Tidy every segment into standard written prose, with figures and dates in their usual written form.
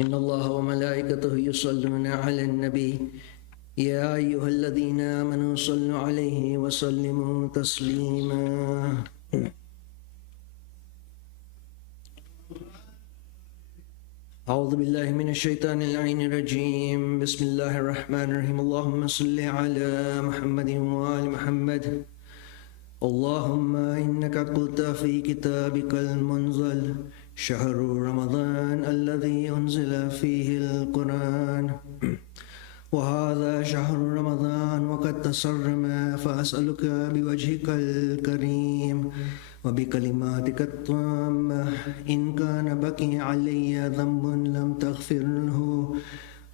إن الله وملائكته يصلون على النبي يا أيها الذين آمنوا صلوا عليه وسلموا تسليما. أعوذ بالله من الشيطان اللعين الرجيم. بسم الله الرحمن الرحيم. اللهم صل على محمد وآل محمد. اللهم إنك قلت في كتابك المنزل شهر رمضان الذي أنزل فيه القرآن وهذا شهر رمضان وقد تسرم، فأسألك بوجهك الكريم وبكلماتك التامة إن كان بقي علي ذنب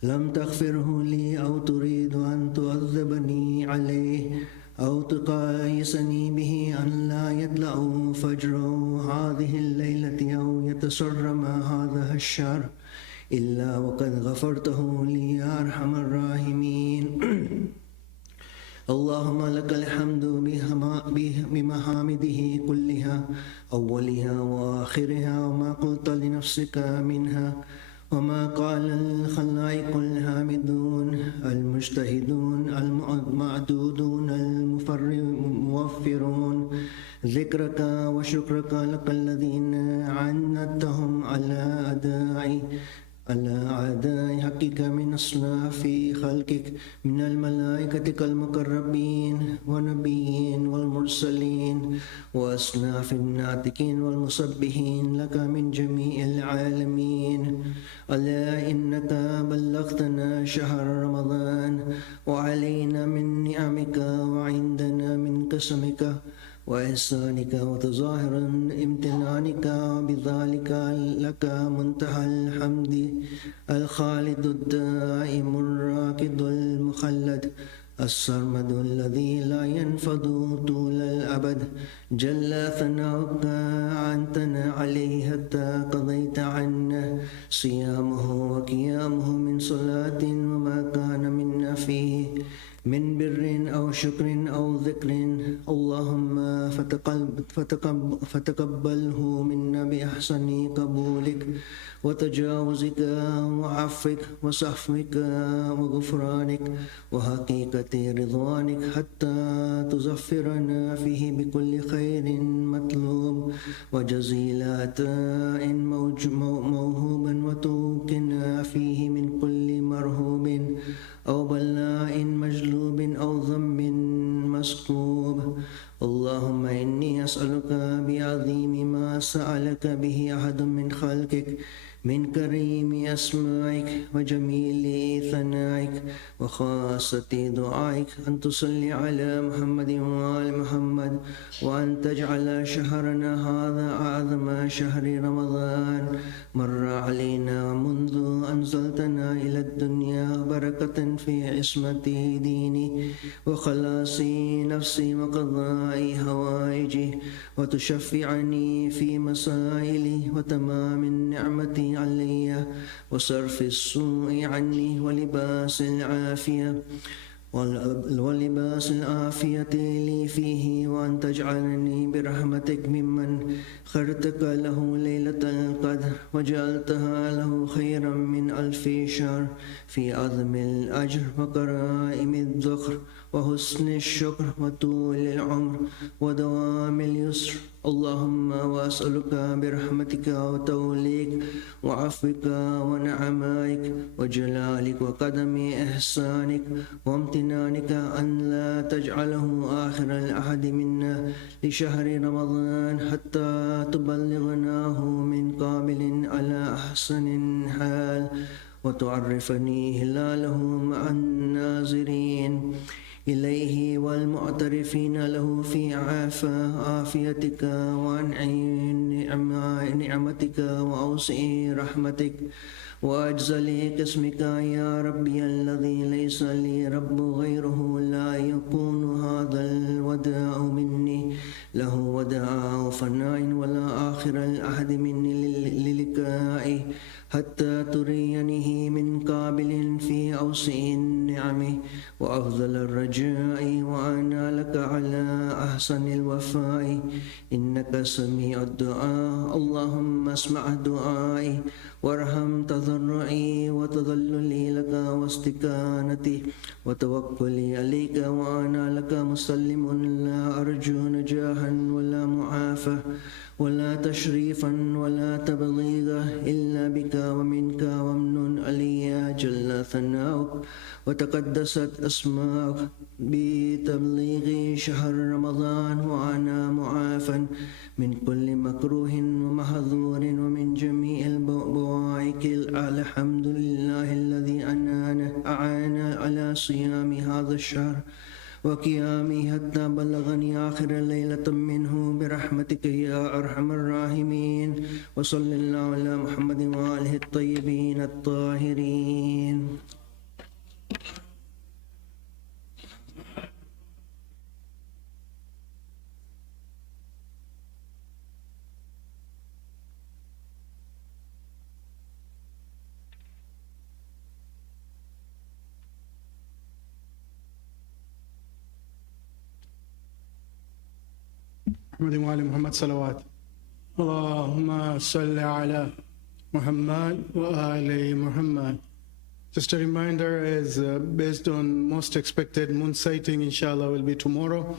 لم تغفره لي أو تريد أن تعذبني عليه أو تقايسني به أن لا يطلع فجر هذه الليلة أو يتسرم هذا الشهر إلا وقد غفرته لي يا أرحم الراحمين. اللهم لك الحمد بمحامده كلها أولها وآخرها وما قلت لنفسك منها وما قال الخلائق الحامدون المجتهدون المعدودون الموفرون ذكرك وشكرك لك الذين عنتهم على أعداء حقك من أصناف خلقك من الملائكة المقربين والنبيين والمرسلين وأصناف الناطقين والمسبحين لك من جميع العالمين. ألا إنك بلغتنا شهر رمضان وعلينا من نعمك وعندنا من قسمك وإحسانك وتظاهر امتنانك، وبذلك لك منتهى الحمد الخالد الدائم الراكد المخلد السرمد الذي لا ينفد طول الأبد. جل ثناؤك أنتنا عليه حتى قضيت عنا صيامه وقيامه من صلاة وما كان منا فيه من بر أو شكر أو ذكر. اللهم فتقبله منا بأحسن قبولك وتجاوزك وعفوك وصفوك وغفرانك وحقيقة رضوانك حتى تظفرنا فيه بكل خير مطلوب وجزيل عطاء موهوبا وتوقنا فيه من كل مرهوب أو بلاء مجلوب أو ذنب مسكوب. اللهم إني أسألك بعظيم ما سألك به أحد من خلقك من كريم أسمائك وجميل ثنائك وخاصة دعائك أن تصلي على محمد وآل محمد وأن تجعل شهرنا هذا أعظم شهر رمضان مر علينا منذ أنزلتنا إلى الدنيا بركة في عصمة ديني وخلاص نفسي وقضاء هوائجي وتشفعني في مسائلي وتمام النعمة علي وصرف السوء عني ولباس العافية لي فيه، وأن تجعلني برحمتك ممن خرتك له ليلة القدر وجعلتها له خيرا من 1000 شهر في عظم الأجر وكرائم الذخر وحسن الشكر وطول العمر ودوام اليسر. اللهم وأسألك برحمتك وتوليك وعفوك ونعمائك وجلالك وقدم إحسانك وامتنانك أن لا تجعله آخر العهد منا لشهر رمضان حتى تبلغناه من قابل على أحسن حال وتعرفني هلاله مع الناظرين إليه والمعترفين له في عافيتك ونعمتك وأوسع رحمتك وأجزل قسمك يا ربي الذي ليس لي رب غيره. لا يكون هذا الوداع مني له وداع فناء ولا آخر العهد مني للقائه حتى ترينه من قابل في أوسع النعم وأفضل الرجاء وأنا لك على أحسن الوفاء إنك سميع الدعاء اللهم اسمع دعائي وارحم تضرعي وتذللي لك واستكانتي وتوكلي عليك وأنا لك مسلم لا أرجو نجاحا ولا معافى ولا تشريفا ولا تبليغا إلا بك ومنك ومن علي جل ثناؤك وتقدست أسماؤك بتبليغ شهر رمضان وأنا معافى من كل مكروه ومحظور ومن جميع البوائك الحمد لله الذي أعان على صيام هذا الشهر وقيامي حتى بلغني آخر ليلة منه برحمتك يا أرحم الراحمين وصلى الله على محمد وآله الطيبين الطاهرين. محمد وآل محمد صلوات. اللهم صل على Muhammad wa ali Muhammad. Just a reminder, is based on most expected moon sighting, inshallah, will be tomorrow.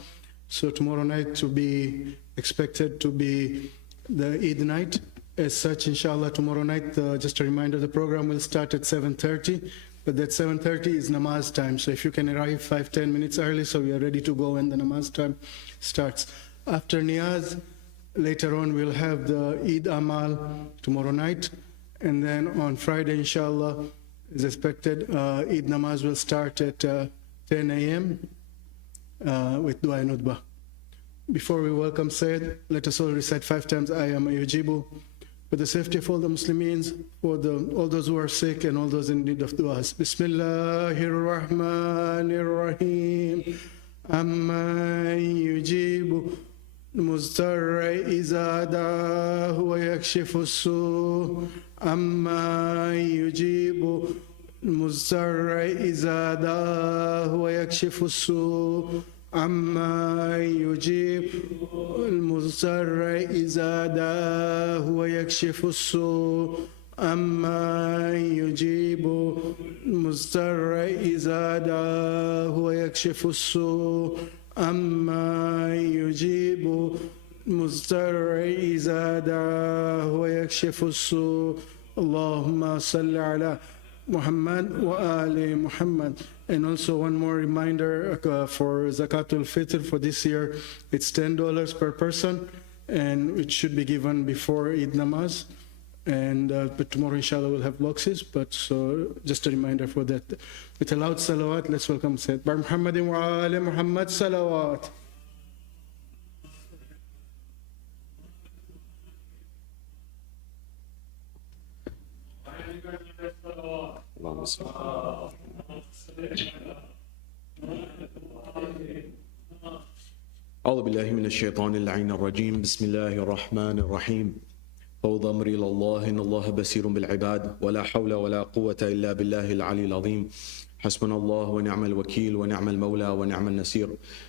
So tomorrow night to be expected to be the Eid night. As such, inshallah, tomorrow night, just a reminder, the program will start at 7:30, but that 7:30 is namaz time. So if you can arrive 5-10 minutes early, so we are ready to go when the namaz time starts. After Niyaz, later on we'll have the Eid Amal tomorrow night, and then on Friday, inshallah, is expected, Eid Namaz will start at 10 a.m. With Dua and Udbah. Before we welcome Sayyid, let us all recite 5 times Ayam Yujibu, for the safety of all the Muslims, for all those who are sick and all those in need of du'as. Bismillahir Rahmanir Rahim. Amma yujibu المضطر إذا دعاه ويكشف السوء أما يجيب المضطر إذا دعاه ويكشف السوء أما يجيب المضطر إذا دعاه ويكشف السوء أما يجيب المضطر إذا دعاه ويكشف السوء أما يجيب المضطر إذا دعاه ويكشف السوء اللهم صل على Muhammad wa ali Muhammad. And also one more reminder for Zakatul Fitr for this year, it's $10 per person, and it should be given before Eid Namaz. And but tomorrow inshallah we'll have boxes, but so just a reminder for that. With a loud salawat, let's welcome Sayyid Bar Muhammadin wa ali Muhammad salawat. أعوذ بالله من الشيطان اللعين الرجيم بسم الله الرحمن الرحيم فوض أمري إلى الله إن الله بصير بالعباد ولا حول ولا قوة إلا بالله العلي العظيم حسبنا الله ونعم الوكيل ونعم المولى ونعم النصير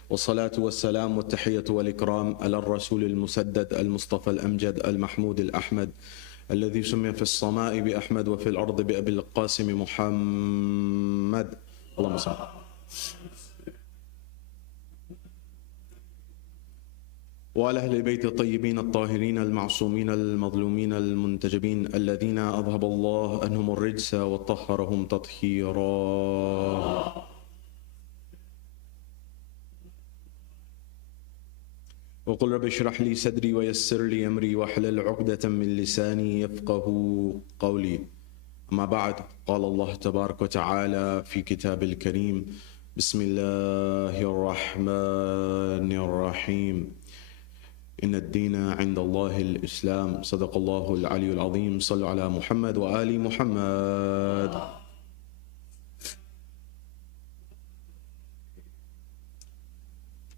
والصلاة والسلام والتحية والإكرام على الرسول المسدد المصطفى الأمجد المحمود الأحمد الذي سمي في السماء بأحمد وفي الأرض بأبي القاسم محمد اللهم صل وعلى أهل البيت الطيبين الطاهرين المعصومين المظلومين المنتجبين الذين أذهب الله عنهم الرجس وطهرهم تطهيرا. وقل رب اشرح لي صدري ويسر لي أمري واحلل عقدة من لساني يفقه قولي. أما بعد، قال الله تبارك وتعالى في كتاب الكريم: بسم الله الرحمن الرحيم إن الدين عند الله الإسلام. صدق الله العلي العظيم. صلوا على محمد وآل محمد.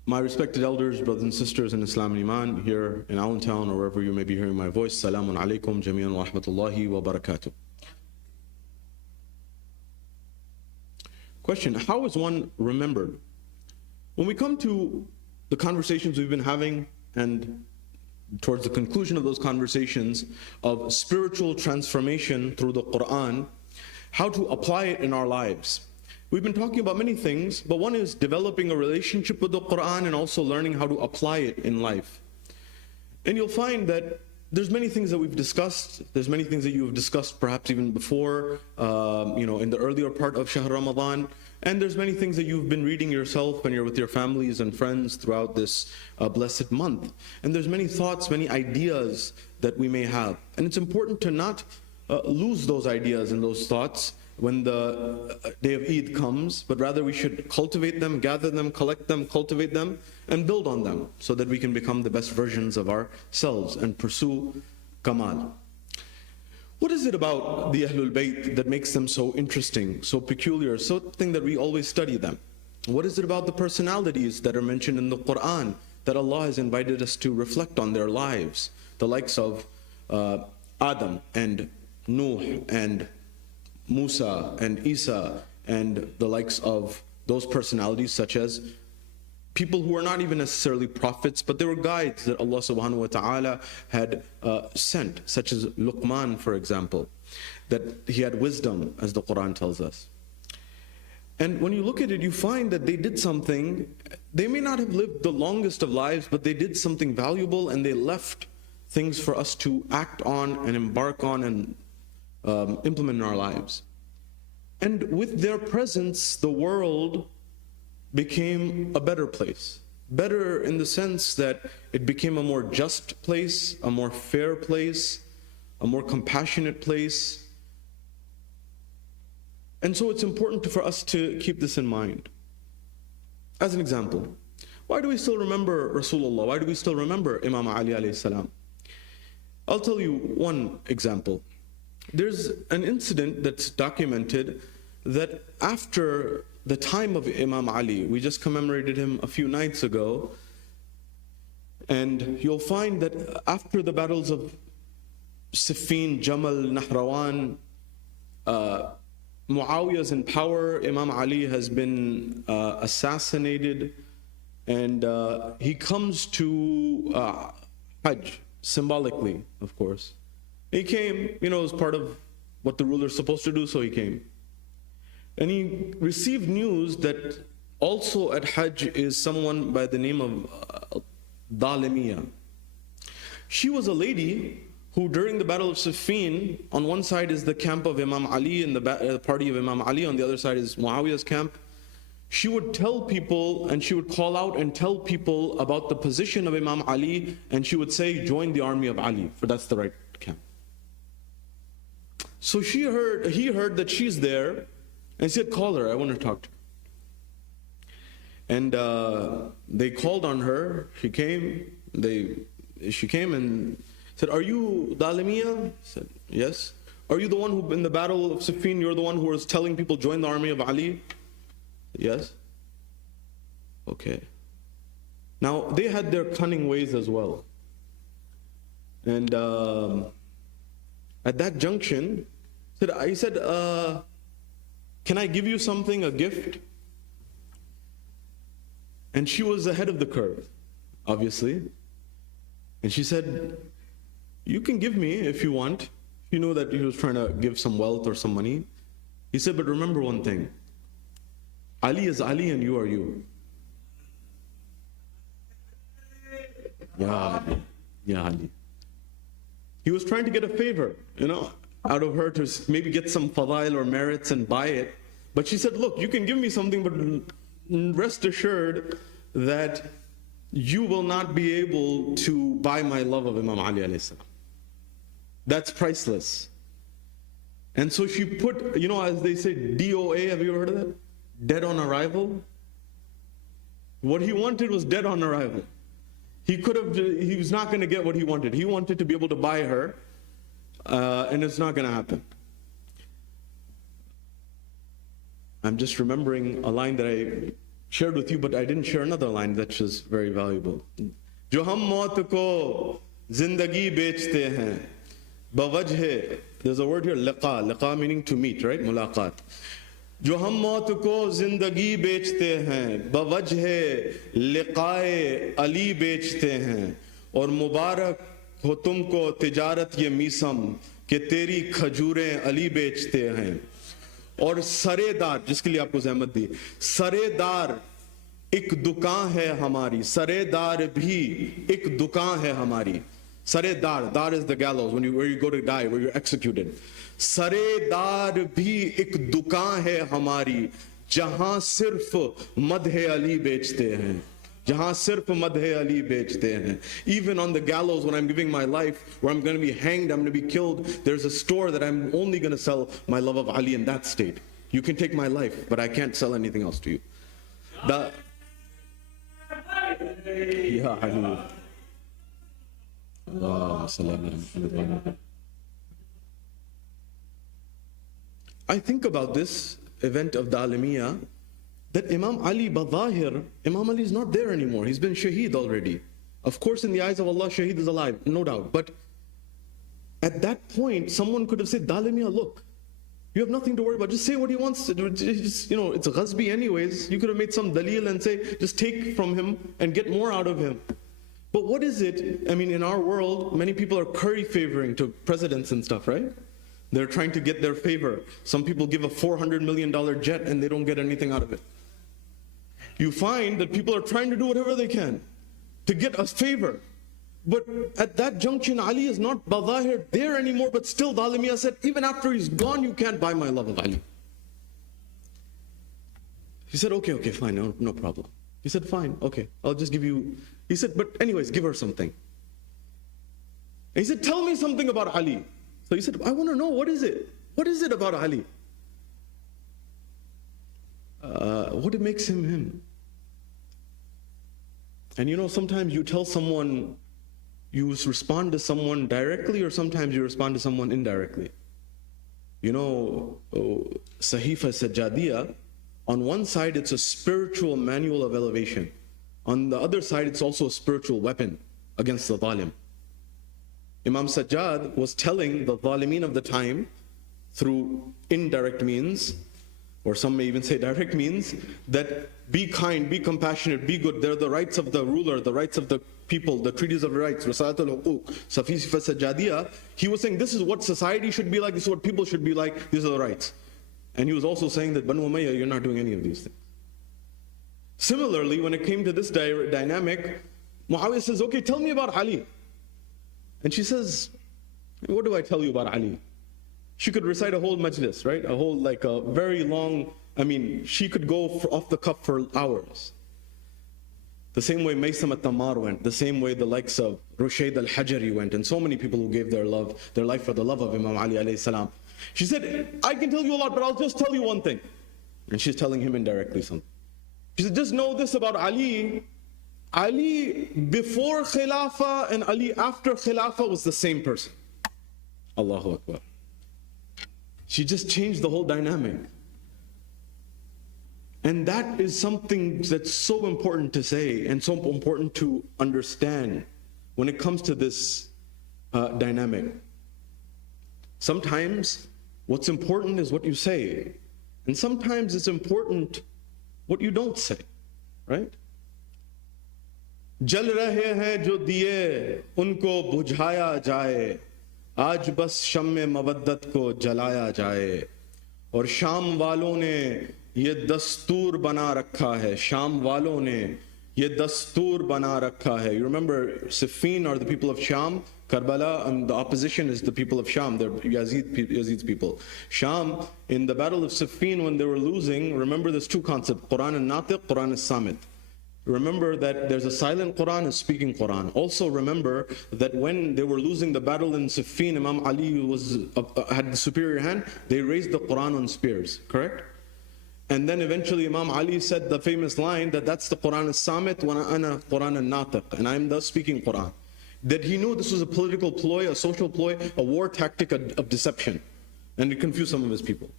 My respected elders, brothers and sisters in Islam and Iman, here in Allentown or wherever you may be hearing my voice, Salamun alaikum jami'an wa rahmatullahi wa barakatuh. Question: how is one remembered? When we come to the conversations we've been having and towards the conclusion of those conversations of spiritual transformation through the Quran, how to apply it in our lives. We've been talking about many things, but one is developing a relationship with the Quran and also learning how to apply it in life. And you'll find that there's many things that we've discussed. There's many things that you've discussed perhaps even before, in the earlier part of Shahr Ramadan. And there's many things that you've been reading yourself when you're with your families and friends throughout this blessed month. And there's many thoughts, many ideas that we may have. And it's important to not lose those ideas and those thoughts when the day of Eid comes, but rather we should cultivate them, gather them, collect them, cultivate them, and build on them so that we can become the best versions of ourselves and pursue Kamal. What is it about the Ahlul Bayt that makes them so interesting, so peculiar, something that we always study them? What is it about the personalities that are mentioned in the Quran that Allah has invited us to reflect on their lives? The likes of Adam and Nuh and Musa and Isa and the likes of those personalities, such as people who are not even necessarily prophets, but they were guides that Allah subhanahu wa ta'ala had sent, such as Luqman, for example, that he had wisdom, as the Quran tells us. And when you look at it, you find that they did something. They may not have lived the longest of lives, but they did something valuable, and they left things for us to act on and embark on and implement in our lives. And with their presence, the world became a better place. Better in the sense that it became a more just place, a more fair place, a more compassionate place. And so it's important for us to keep this in mind. As an example, why do we still remember Rasulullah? Why do we still remember Imam Ali alayhi salam? I'll tell you one example. There's an incident that's documented that after the time of Imam Ali, we just commemorated him a few nights ago, and you'll find that after the battles of Siffin, Jamal, Nahrawan, Muawiyah's in power, Imam Ali has been assassinated, and he comes to Hajj, symbolically, of course. He came, as part of what the ruler's supposed to do, so he came. And he received news that also at Hajj is someone by the name of Dalimiyah. She was a lady who during the battle of Siffin, on one side is the camp of Imam Ali and the party of Imam Ali, on the other side is Muawiyah's camp. She would tell people, and she would call out and tell people about the position of Imam Ali, and she would say, join the army of Ali, for that's the right camp. So he heard that she's there, and he said, call her, I want to talk to her. And they called on her. She came and said, are you Dalimiyah? He said, yes. Are you the one who, in the battle of Siffin, you're the one who was telling people, join the army of Ali? Yes. Okay. Now, they had their cunning ways as well. And at that junction, he said, can I give you something, a gift? And she was ahead of the curve, obviously. And she said, you can give me if you want. You know that he was trying to give some wealth or some money. He said, but remember one thing. Ali is Ali and you are you. Ya Ali. Ya Ali. He was trying to get a favor, out of her to maybe get some fadail or merits and buy it. But she said, look, you can give me something, but rest assured that you will not be able to buy my love of Imam Ali alayhi salam. That's priceless. And so she put, as they say, DOA, have you ever heard of that? Dead on arrival. What he wanted was dead on arrival. He was not going to get what he wanted. He wanted to be able to buy her, and it's not going to happen. I'm just remembering a line that I shared with you, but I didn't share another line that's just very valuable. Jo hum maut ko zindagi bechte hain, bawajhe. There's a word here, liqa. Liqa meaning to meet, right? Mulaqat. जो हम मौत को जिंदगी बेचते हैं, बवजह लिकाए अली बेचते हैं, और मुबारक हो तुमको तिजारत ये मीसम कि तेरी खजूरें अली बेचते हैं। और सरेदार, जिसके लिए आपको जहमत दी, सरेदार एक दुकान है हमारी, सरेदार भी एक दुकान है हमारी। सरेदार, दार is the gallows, where you go to die, where you're executed. सरेदार भी एक दुकान है हमारी, जहां सिर्फ मदह अली बेचते हैं, जहां सिर्फ मदह अली बेचते हैं। Even on the gallows, when I'm giving my life, where I'm going to be hanged, I'm going to be killed, there's a store that I'm only going to sell my love of Ali in that state. You can take my life, but I can't sell anything else to you. Ya Ali. I think about this event of the Alamiya, that Imam Ali Badahir, Imam Ali is not there anymore. He's been shaheed already. Of course, in the eyes of Allah, shaheed is alive, no doubt. But at that point, someone could have said, Dalamiya, look, you have nothing to worry about. Just say what he wants to do. Just, it's a ghazbi anyways. You could have made some dalil and say, just take from him and get more out of him. But what is it? I mean, in our world, many people are curry favoring to presidents and stuff, right? They're trying to get their favor. Some people give a $400 million jet and they don't get anything out of it. You find that people are trying to do whatever they can to get a favor. But at that junction, Ali is not Badahir there anymore, but still Dalamiya said, even after he's gone, you can't buy my love of Ali. He said, okay, fine, no problem. He said, fine, okay, I'll just give you. He said, but anyways, give her something. And he said, tell me something about Ali. So he said, I want to know, what is it? What is it about Ali? What makes him him? And sometimes you tell someone, you respond to someone directly, or sometimes you respond to someone indirectly. Sahifa Sajjadiyah, on one side it's a spiritual manual of elevation. On the other side it's also a spiritual weapon against the zalim. Imam Sajjad was telling the zalimeen of the time through indirect means, or some may even say direct means, that be kind, be compassionate, be good. They're the rights of the ruler, the rights of the people, the treaties of rights, Risalatul Huquq, Safifa Sajjadiyah. He was saying, this is what society should be like, this is what people should be like, these are the rights. And he was also saying that, Banu Umayyah, you're not doing any of these things. Similarly, when it came to this dynamic, Muawiyah says, okay, tell me about Ali. And she says, what do I tell you about Ali? She could recite a whole majlis, right? A whole, like a very long, she could go off the cuff for hours. The same way Maysam at-Tammar went, the same way the likes of Rushayd al-Hajari went, and so many people who gave their life for the love of Imam Ali alayhi salam. She said, I can tell you a lot, but I'll just tell you one thing. And she's telling him indirectly something. She said, just know this about Ali. Ali before Khilafah and Ali after Khilafah was the same person. Allahu Akbar. She just changed the whole dynamic. And that is something that's so important to say and so important to understand when it comes to this dynamic. Sometimes what's important is what you say, and sometimes it's important what you don't say, right? जल रहे हैं जो दिए उनको बुझाया जाए, आज बस शम्मे मवद्दत को जलाया जाए, और शाम वालों ने ये दस्तूर बना रखा है, शाम वालों ने ये दस्तूर बना रखा है. You remember Siffin are the people of Sham, Karbala, and the opposition is the people of Sham, they're Yazid's people. Sham, in the battle of Siffin when they were losing, remember there's two concepts, Quran and Natiq, Quran and Samit. Remember that there's a silent Quran and speaking Quran. Also remember that when they were losing the battle in Siffin, Imam Ali had the superior hand, they raised the Quran on spears, correct? And then eventually Imam Ali said the famous line that that's the Quran as-Samit wa ana Quran al-Natiq, and I'm the speaking Quran. That he knew this was a political ploy, a social ploy, a war tactic of deception, and it confused some of his people.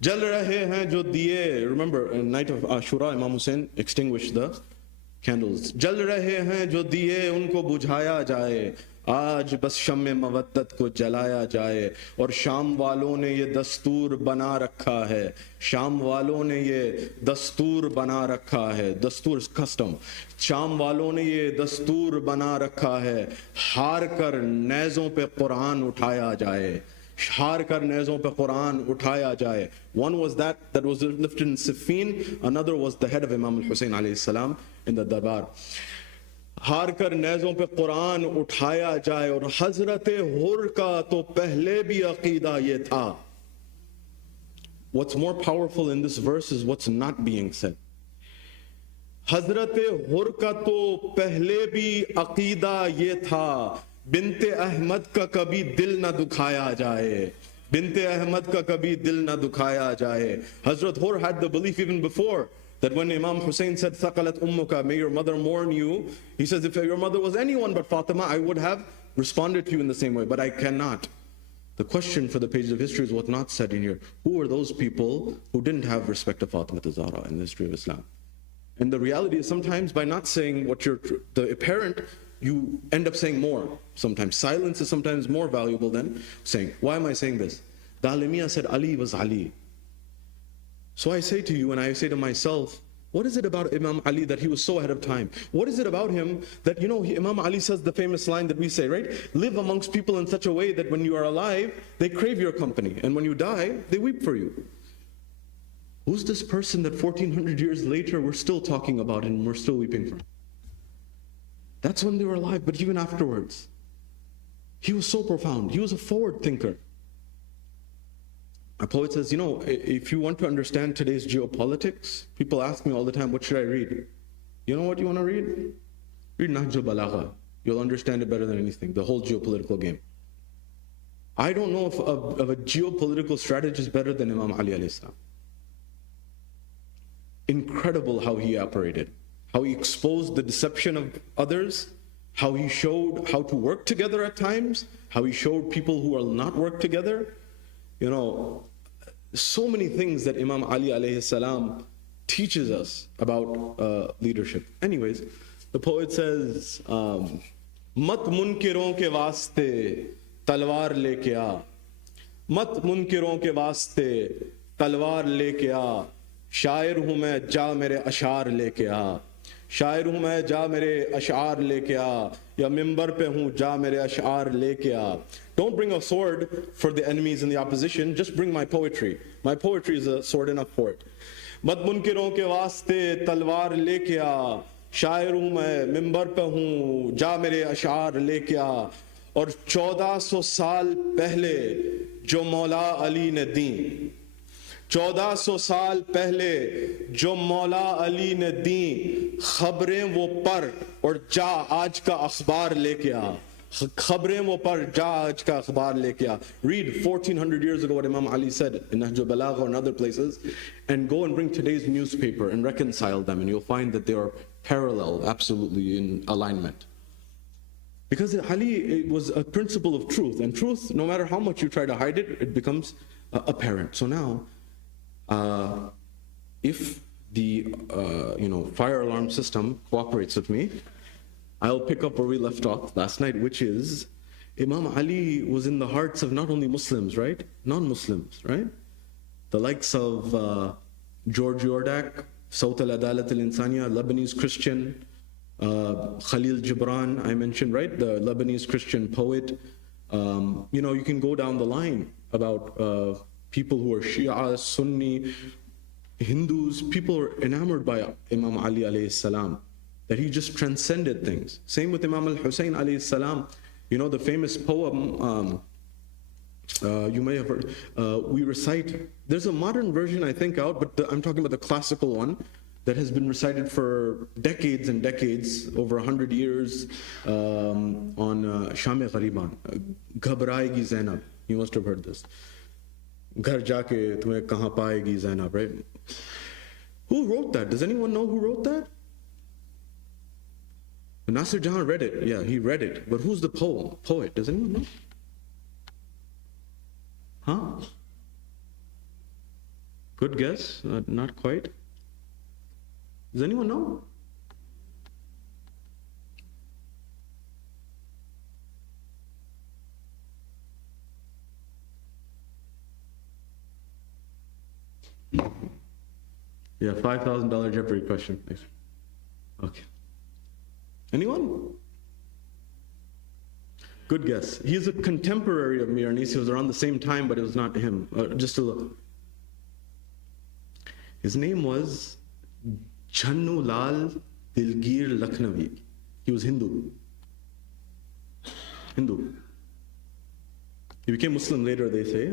Jal rahe hain jo diye, remember, on night of Ashura, Imam Hussein extinguished the candles. Jal rahe hain jo diye unko bujhaya jaye, आज बस शम्मे मवद्दत को जलाया जाए। और शाम वालों ने ये दस्तूर बना रखा है, शाम वालों ने ये दस्तूर बना रखा है, दस्तूर कस्टम, शाम वालों ने ये दस्तूर बना रखा है, हार कर नेज़ों पे कुरान उठाया जाए, हार कर नेज़ों पे कुरान उठाया जाए। One was that was lifted in Siffin, another was the head of Imam al-Hussein alayhi salam in the Darbar. हार कर नेज़ों पे कुरान उठाया जाए। और हजरत हुर का तो पहले भी अकीदा ये था। What's more powerful in this verse is what's not being said. हजरत हुर का तो पहले भी अकीदा ये था, बिनते अहमद का कभी दिल ना दुखाया जाए, बिनते अहमद का कभी दिल ना दुखाया जाए। Hazrat Hur had the belief even before that when Imam Hussein said, "Thaqalat ummuka," may your mother mourn you, he says, if your mother was anyone but Fatima, I would have responded to you in the same way, but I cannot. The question for the pages of history is what's not said in here. Who are those people who didn't have respect of Fatima Zahra in the history of Islam? And the reality is sometimes by not saying what you're the apparent, you end up saying more. Sometimes silence is sometimes more valuable than saying. Why am I saying this? The Alimiya said Ali was Ali. So I say to you and I say to myself, what is it about Imam Ali that he was so ahead of time? What is it about him that, Imam Ali says the famous line that we say, right? Live amongst people in such a way that when you are alive, they crave your company. And when you die, they weep for you. Who's this person that 1400 years later we're still talking about and we're still weeping for? That's when they were alive, but even afterwards. He was so profound. He was a forward thinker. A poet says, if you want to understand today's geopolitics, people ask me all the time, what should I read? You know what you want to read? Read Nahj al-Balagha. You'll understand it better than anything, the whole geopolitical game. I don't know if of a geopolitical strategist better than Imam Ali alayhi salam. Incredible how he operated, how he exposed the deception of others, how he showed how to work together at times, how he showed people who will not work together. So many things that Imam Ali alayhi salam teaches us about leadership. Anyways, the poet says, mat munkiron ke vaste talwar leke aa, mat munkiron ke vaste talwar leke aa, शायर हूं मैं जा मेरे अशार लेके आ, शायर हूं मैं जा मेरे अशार लेके आ, या मिंबर पे हूं जा मेरे अशार लेके आ. Don't bring a sword for the enemies and the opposition, just bring my poetry. My poetry is a sword enough for it. मत मुनकिरों के वास्ते तलवार लेके आ, शायर हूं मैं मिंबर पे हूं जा मेरे अशार लेके आ. और 1400 साल पहले जो मौला अली ने दी, 1400 साल पहले जो मौला अली ने दी, खबरें वो पर और जा आज का अखबार लेके आ, खबरें वो पर जा आज का अखबार लेके आ. Read 1400 years ago what Imam Ali said in Nahj al-Balagha and other places, and go and bring today's newspaper and reconcile them, and you'll find that they are parallel, absolutely in alignment. Because Ali was a principle of truth, and truth, no matter how much you try to hide it, it becomes apparent. So now, if the fire alarm system cooperates with me, I'll pick up where we left off last night, which is Imam Ali was in the hearts of not only Muslims, right? Non-Muslims, right? The likes of George Yordak, Sawt al-Adalat al-Insaniya, Lebanese Christian, Khalil Gibran, I mentioned, right? The Lebanese Christian poet. You can go down the line about people who are Shia, Sunni, Hindus. People are enamored by Imam Ali alayhi salam, that he just transcended things. Same with Imam al-Hussein alayhi salam. The famous poem, you may have heard, we recite, there's a modern version I think out, but I'm talking about the classical one that has been recited for decades and decades, over 100 years, on Sham-e Ghariban, Ghabrayegi Zainab. You must have heard this. Ghar jaake tumhe kahan paayegi Zainab, right? Who wrote that? Does anyone know who wrote that? Nasir Jahan read it. Yeah, he read it. But who's the poet? Does anyone know? Huh? Good guess. Not quite. Does anyone know? Yeah, $5,000 Jeopardy question. Okay. Anyone? Good guess. He's a contemporary of Mir Anis. He was around the same time, but it was not him. Just to look. His name was Channu Lal Dilgir Lakhnavi. He was Hindu. He became Muslim later, they say.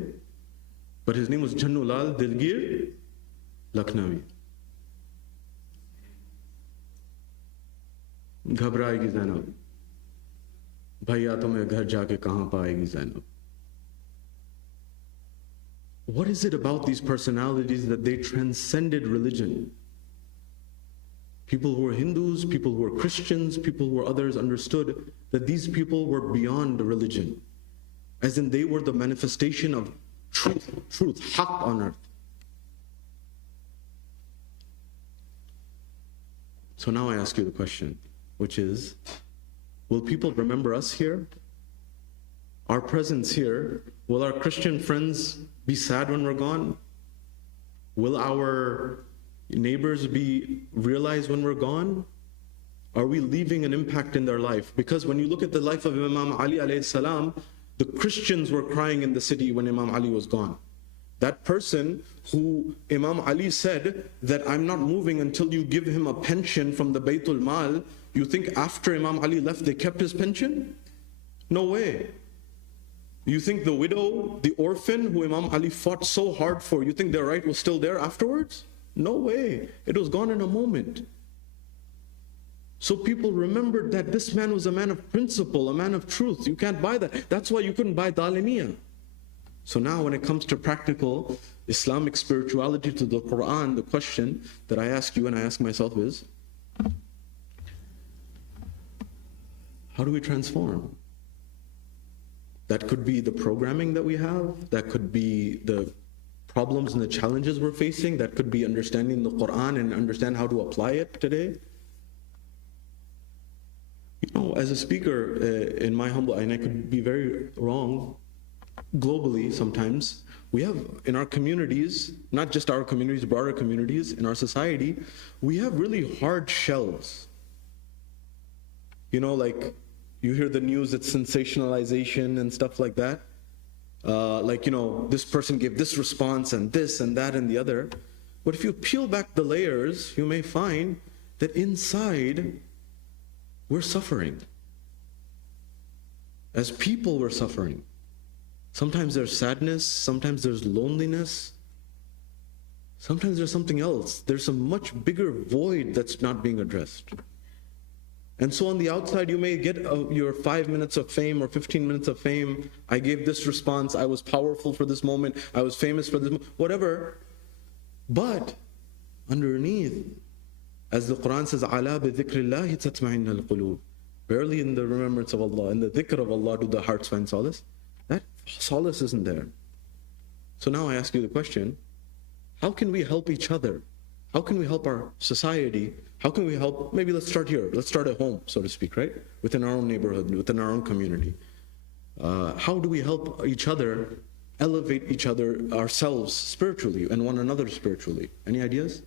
But his name was Channu Lal Dilgir Lakhnavi. घबराएगी Zainab भैया तुम्हें घर जाके कहां पाएगी Zainab. What is it about these personalities that they transcended religion? People who were Hindus, people who were Christians, people who were others understood that these people were beyond religion, as in they were the manifestation of truth, haqq on earth. So now I ask you the question, which is, will people remember us here? Our presence here, will our Christian friends be sad when we're gone? Will our neighbors be realized when we're gone? Are we leaving an impact in their life? Because when you look at the life of Imam Ali alayhi salam, the Christians were crying in the city when Imam Ali was gone. That person who Imam Ali said that I'm not moving until you give him a pension from the Baytul Mal, you think after Imam Ali left they kept his pension? No way. You think the widow, the orphan who Imam Ali fought so hard for, you think their right was still there afterwards? No way. It was gone in a moment. So people remembered that this man was a man of principle, a man of truth. You can't buy that. That's why you couldn't buy Dalimiyah. So now when it comes to practical Islamic spirituality to the Quran, the question that I ask you and I ask myself is, how do we transform? That could be the programming that we have, that could be the problems and the challenges we're facing, that could be understanding the Quran and understand how to apply it today. You know, as a speaker, in my humble, and I could be very wrong, globally sometimes, we have in our communities, not just our communities, broader communities, in our society, we have really hard shells. You know, like you hear the news, it's sensationalization and stuff like that. Like, you know, this person gave this response and this and that and the other. But if you peel back the layers, you may find that inside we're suffering. As people, we're suffering. Sometimes there's sadness, sometimes there's loneliness, sometimes there's something else. There's a much bigger void that's not being addressed. And so on the outside, you may get your 5 minutes of fame or 15 minutes of fame. I gave this response, I was powerful for this moment, I was famous for this moment, whatever. But underneath, as the Quran says, عَلَى بِذِكْرِ اللَّهِ تَطْمَئِنُّ الْقُلُوبُ. Barely in the remembrance of Allah, in the dhikr of Allah do the hearts find solace. That solace isn't there. So now I ask you the question, how can we help each other? How can we help our society? How can we help, maybe let's start here, let's start at home, so to speak, right? Within our own neighborhood, within our own community. How do we help each other, elevate each other, ourselves spiritually, and one another spiritually? Any ideas?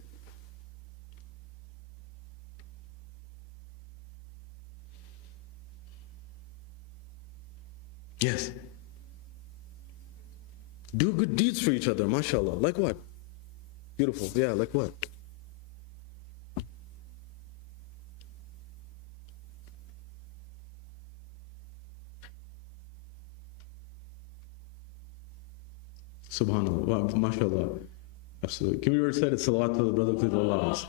Yes. Do good deeds for each other, mashallah. Like what? Beautiful. Yeah, like what? Subhanallah. Wow, mashallah. Absolutely. Can we recite it? Salawat to the brother, please, Allah.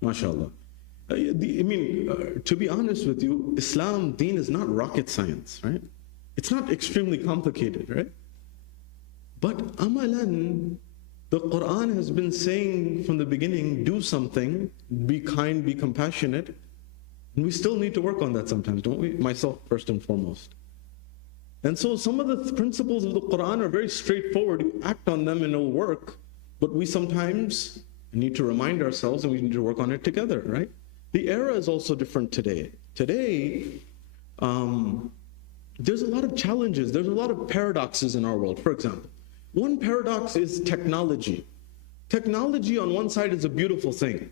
Mashallah. I mean, to be honest with you, Islam, deen is not rocket science, right? It's not extremely complicated, right? But amalan, the Quran has been saying from the beginning, do something, be kind, be compassionate, and we still need to work on that sometimes, don't we? Myself first and foremost. And so some of the principles of the Quran are very straightforward. You act on them and it'll work, but we sometimes need to remind ourselves and we need to work on it together, right? The era is also different today. Today, there's a lot of challenges, there's a lot of paradoxes in our world. For example, one paradox is technology. Technology on one side is a beautiful thing.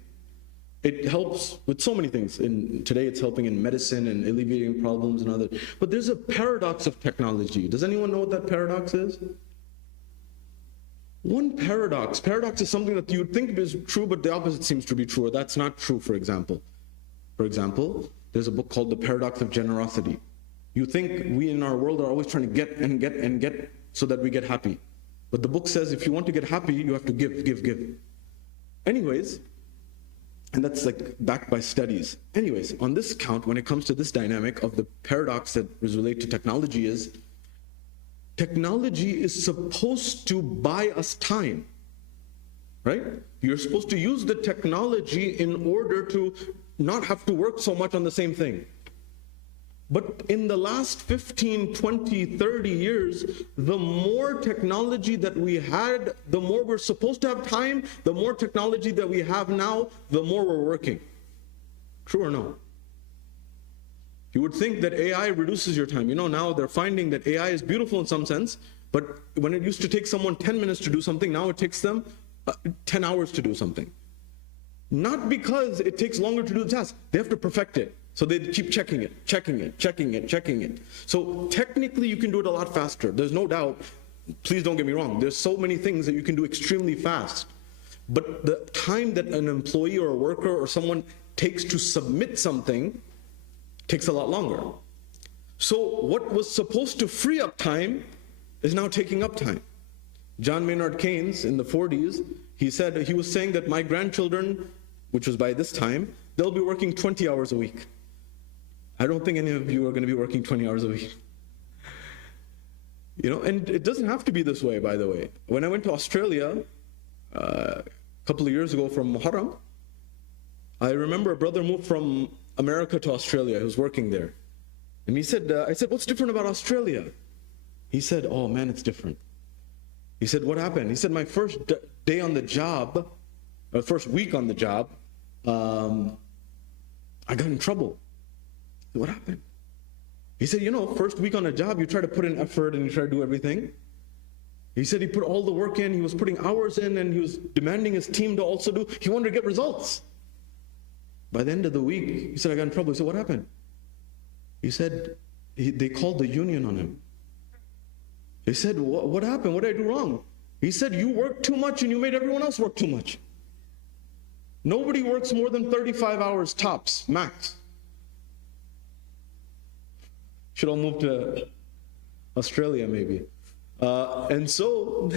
It helps with so many things. Today it's helping in medicine and alleviating problems and others. But there's a paradox of technology. Does anyone know what that paradox is? One paradox is something that you would think is true, but the opposite seems to be true, or that's not true, for example. For example, there's a book called The Paradox of Generosity. You think we in our world are always trying to get and get and get so that we get happy. But the book says if you want to get happy, you have to give, give, give. Anyways, and that's like backed by studies. Anyways, on this count, when it comes to this dynamic of the paradox that is related to technology is, technology is supposed to buy us time, right? You're supposed to use the technology in order to not have to work so much on the same thing. But in the last 15, 20, 30 years, the more technology that we had, the more we're supposed to have time, the more technology that we have now, the more we're working. True or no? You would think that AI reduces your time. You know, now they're finding that AI is beautiful in some sense, but when it used to take someone 10 minutes to do something, now it takes them 10 hours to do something. Not because it takes longer to do the task, they have to perfect it. So they keep checking it. So technically you can do it a lot faster. There's no doubt, please don't get me wrong, there's so many things that you can do extremely fast. But the time that an employee or a worker or someone takes to submit something takes a lot longer. So what was supposed to free up time is now taking up time. John Maynard Keynes in the 40s, he was saying that my grandchildren, which was by this time, they'll be working 20 hours a week. I don't think any of you are going to be working 20 hours a week. You know, and it doesn't have to be this way, by the way. When I went to Australia a couple of years ago from Muharram, I remember a brother moved from America to Australia. He was working there. And he said, I said, what's different about Australia? He said, oh man, it's different. He said, what happened? He said, my first day on the job, or first week on the job, I got in trouble. What happened? He said, you know, first week on a job, you try to put in effort and you try to do everything. He said he put all the work in, he was putting hours in, and he was demanding his team to also do. He wanted to get results. By the end of the week, he said, I got in trouble. He said, what happened? He said, they called the union on him. They said, what happened? What did I do wrong? He said, you worked too much and you made everyone else work too much. Nobody works more than 35 hours tops, max. Should all move to Australia maybe. And so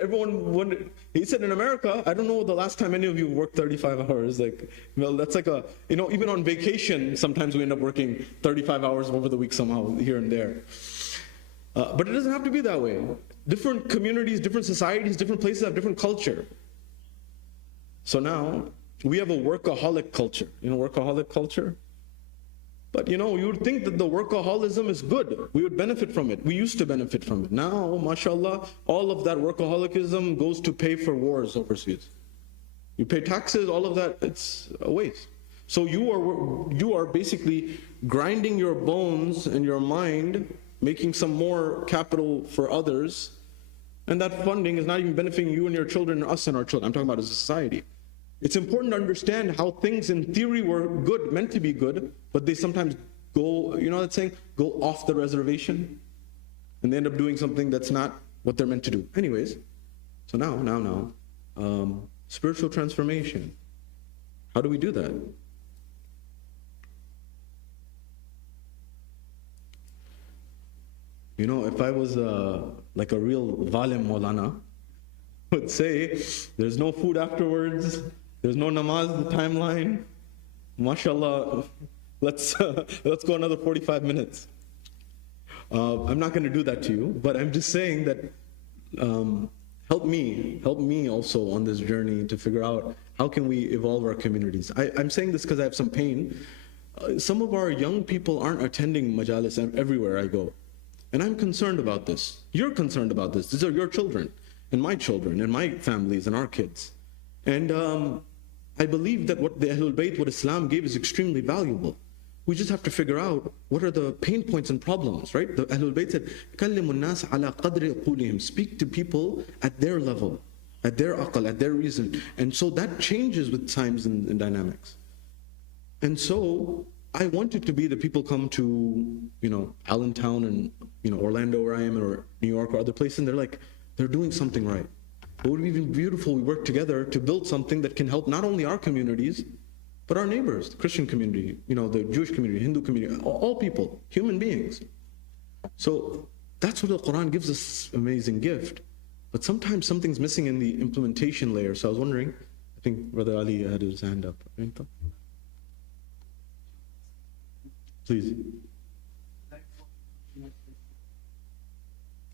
everyone wondered. He said in America, I don't know the last time any of you worked 35 hours. Like, well, that's like even on vacation, sometimes we end up working 35 hours over the week somehow, here and there. But it doesn't have to be that way. Different communities, different societies, different places have different culture. So now, we have a workaholic culture. You know workaholic culture? But you know, you would think that the workaholism is good. We would benefit from it. We used to benefit from it. Now, mashallah, all of that workaholism goes to pay for wars overseas. You pay taxes, all of that, it's a waste. So you are basically grinding your bones and your mind, making some more capital for others, and that funding is not even benefiting you and your children, and us and our children. I'm talking about as a society. It's important to understand how things in theory were good, meant to be good, but they sometimes go, you know that saying, go off the reservation, and they end up doing something that's not what they're meant to do. Anyways, so now, spiritual transformation. How do we do that? You know, if I was like a real Valim Maulana, I would say, there's no food afterwards, there's no namaz timeline. MashaAllah, let's go another 45 minutes. I'm not going to do that to you, but I'm just saying that help me also on this journey to figure out how can we evolve our communities. I'm saying this because I have some pain. Some of our young people aren't attending majalis everywhere I go. And I'm concerned about this. You're concerned about this. These are your children and my families and our kids. And I believe that what the Ahlul Bayt, what Islam gave is extremely valuable. We just have to figure out what are the pain points and problems, right? The Ahlul Bayt said, كَلِّمُ النَّاسَ عَلَى قَدْرِ عُقُولِهِم. Speak to people at their level, at their aql, at their reason. And so that changes with times and dynamics. And so I want it to be that people come to, Allentown and, Orlando where I am, or New York or other places, and they're like, they're doing something right. It would be even beautiful we work together to build something that can help not only our communities, but our neighbors, the Christian community, the Jewish community, Hindu community, all people, human beings. So that's what the Quran gives us, amazing gift. But sometimes something's missing in the implementation layer. So I was wondering, I think Brother Ali had his hand up. Please.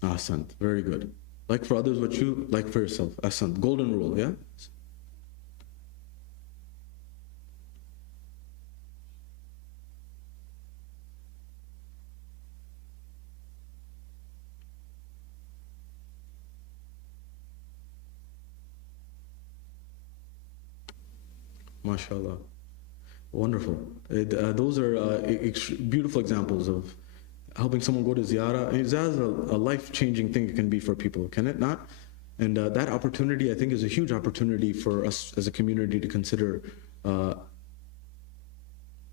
Ahsant, very good. Like for others what you like for yourself. Ahsant, golden rule, yeah? MashaAllah. Wonderful. Those are beautiful examples of helping someone go to ziyarah. Ziyarah is a life-changing thing it can be for people, can it not? And that opportunity, I think, is a huge opportunity for us as a community to consider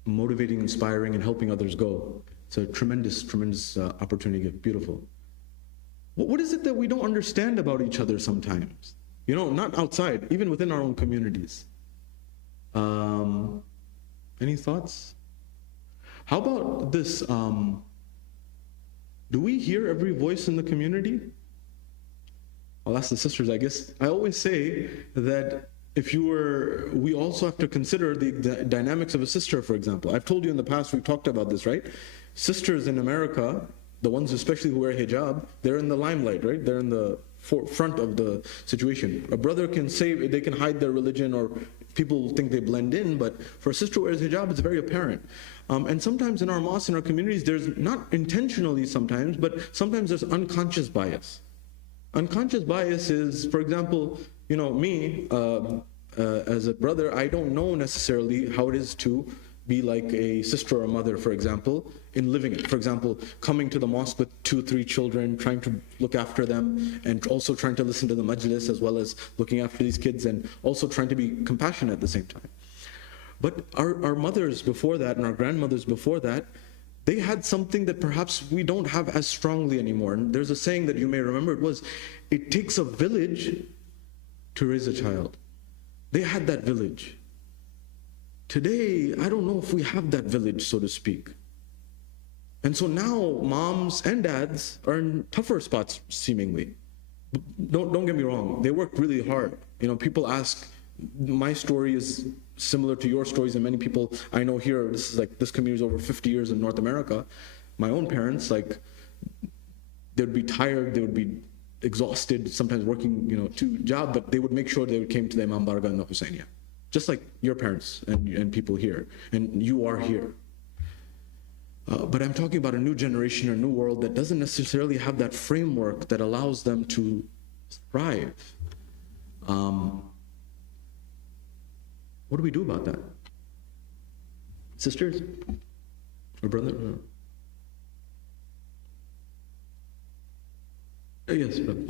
motivating, inspiring, and helping others go. It's a tremendous, tremendous opportunity. Beautiful. What is it that we don't understand about each other sometimes? Not outside, even within our own communities. Any thoughts? How about this? Do we hear every voice in the community? I'll ask the sisters, I guess. I always say that we also have to consider the dynamics of a sister, for example. I've told you in the past, we've talked about this, right? Sisters in America, the ones especially who wear hijab, they're in the limelight, right? They're in the forefront of the situation. A brother can say they can hide their religion, or people think they blend in, but for a sister who wears hijab, it's very apparent. And sometimes in our mosques, in our communities, there's not intentionally sometimes, but sometimes there's unconscious bias. Unconscious bias is, for example, me, as a brother, I don't know necessarily how it is to be like a sister or a mother, for example, in living it. For example, coming to the mosque with 2-3 children, trying to look after them, and also trying to listen to the majlis, as well as looking after these kids, and also trying to be compassionate at the same time. But our mothers before that, and our grandmothers before that, they had something that perhaps we don't have as strongly anymore. And there's a saying that you may remember, it takes a village to raise a child. They had that village. Today, I don't know if we have that village, so to speak. And so now moms and dads are in tougher spots, seemingly. Don't get me wrong, they work really hard. People ask, my story is similar to your stories, and many people I know here, this community is over 50 years in North America. My own parents, they'd be tired, they would be exhausted, sometimes working, 2 jobs, but they would make sure they came to the Imam Barga and the Husainiya. Just like your parents and people here, and you are here. But I'm talking about a new generation, a new world that doesn't necessarily have that framework that allows them to thrive. What do we do about that? Sisters? Or brother? Yes, brother.